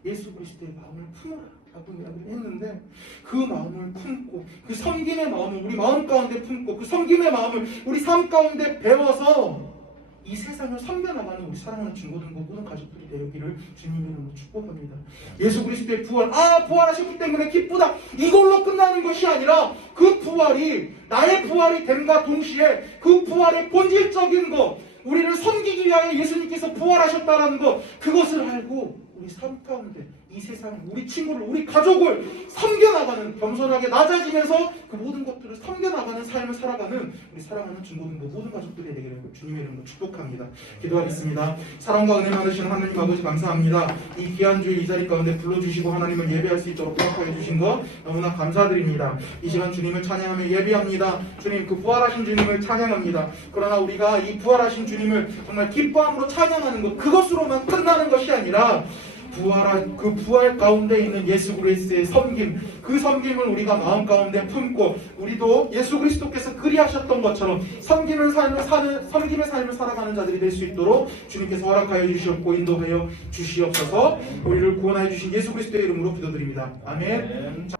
예수 그리스도의 마음을 품으라라고 이야기를 했는데, 그 마음을 품고 그 섬김의 마음을 우리 마음 가운데 품고 그 섬김의 마음을 우리 삶 가운데 배워서 이 세상을 섬겨나가는 우리 사랑하는 중고등부 모든 가족들이 되기를 주님의 이름으로 축복합니다. 예수 그리스도의 부활, 부활하셨기 때문에 기쁘다, 이걸로 끝나는 것이 아니라 그 부활이 나의 부활이 됨과 동시에 그 부활의 본질적인 것, 우리를 섬기기 위하여 예수님께서 부활하셨다는 것, 그것을 알고 우리 삶 가운데 이 세상, 우리 친구를, 우리 가족을 섬겨나가는, 겸손하게 낮아지면서 그 모든 것들을 섬겨나가는 삶을 살아가는 우리 사랑하는 중고등부 모든 가족들이 되기를 주님의 이름으로 축복합니다. 기도하겠습니다. 사랑과 은혜 많으신 하나님 아버지 감사합니다. 이 귀한 주일 이 자리 가운데 불러주시고 하나님을 예배할 수 있도록 허락하여 주신 것 너무나 감사드립니다. 이 시간 주님을 찬양하며 예배합니다. 주님, 그 부활하신 주님을 찬양합니다. 그러나 우리가 이 부활하신 주님을 정말 기뻐함으로 찬양하는 것, 그것으로만 끝나는 것이 아니라 그 부활 가운데 있는 예수 그리스도의 섬김, 그 섬김을 우리가 마음 가운데 품고 우리도 예수 그리스도께서 그리하셨던 것처럼 섬김의 삶을 살아가는 자들이 될 수 있도록 주님께서 허락하여 주시옵고 인도하여 주시옵소서. 우리를 구원하여 주신 예수 그리스도의 이름으로 기도드립니다. 아멘.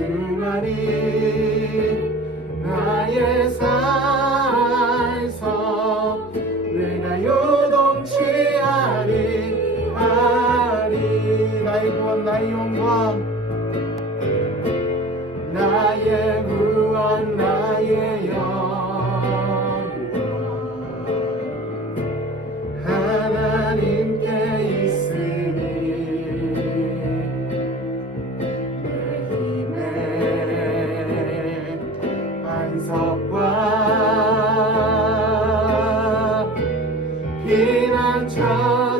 주만이 나의 산성 내가 요동치 아니하리 나의 구원 나의 영광 나의 구원 나의 영광 하나님께 있으니 내 힘의 반석과 피난처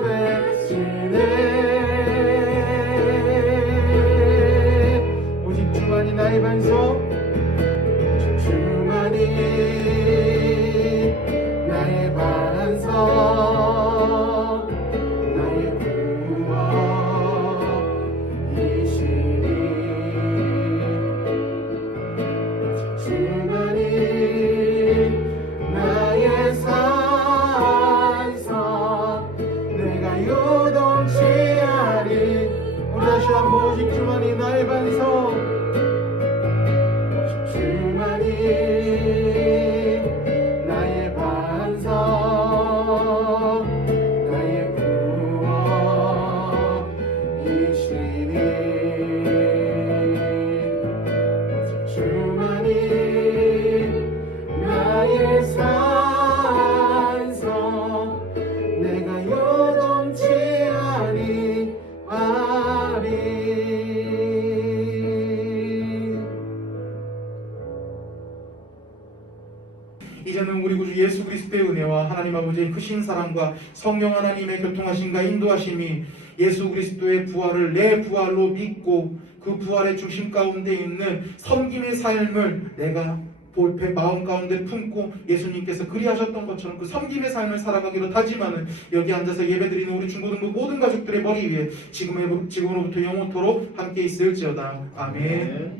되시네 오직 주만이 나의 반석 오직 주만이 나의 반석 나의 구원이시니 오직 주만이 나의 산성 내가 요동치 아니 우리 다시 한번 오직 주만이 나의 반석 오직 주만이 나의 반석 나의 구원이시니 오직 주만이 나의 산성 내가 요동치 아니하리 이제는 우리 구주 예수 그리스도의 은혜와 하나님 아버지의 크신 사랑과 성령 하나님의 교통하심과 인도하심이 예수 그리스도의 부활을 내 부활로 믿고 그 부활의 중심 가운데 있는 섬김의 삶을 내가 볼패 마음 가운데 품고 예수님께서 그리하셨던 것처럼 그 섬김의 삶을 살아가기로 다짐하는 여기 앉아서 예배드리는 우리 중고등부 모든 가족들의 머리 위에 지금으로부터 영원토록 함께 있을지어다. 아멘.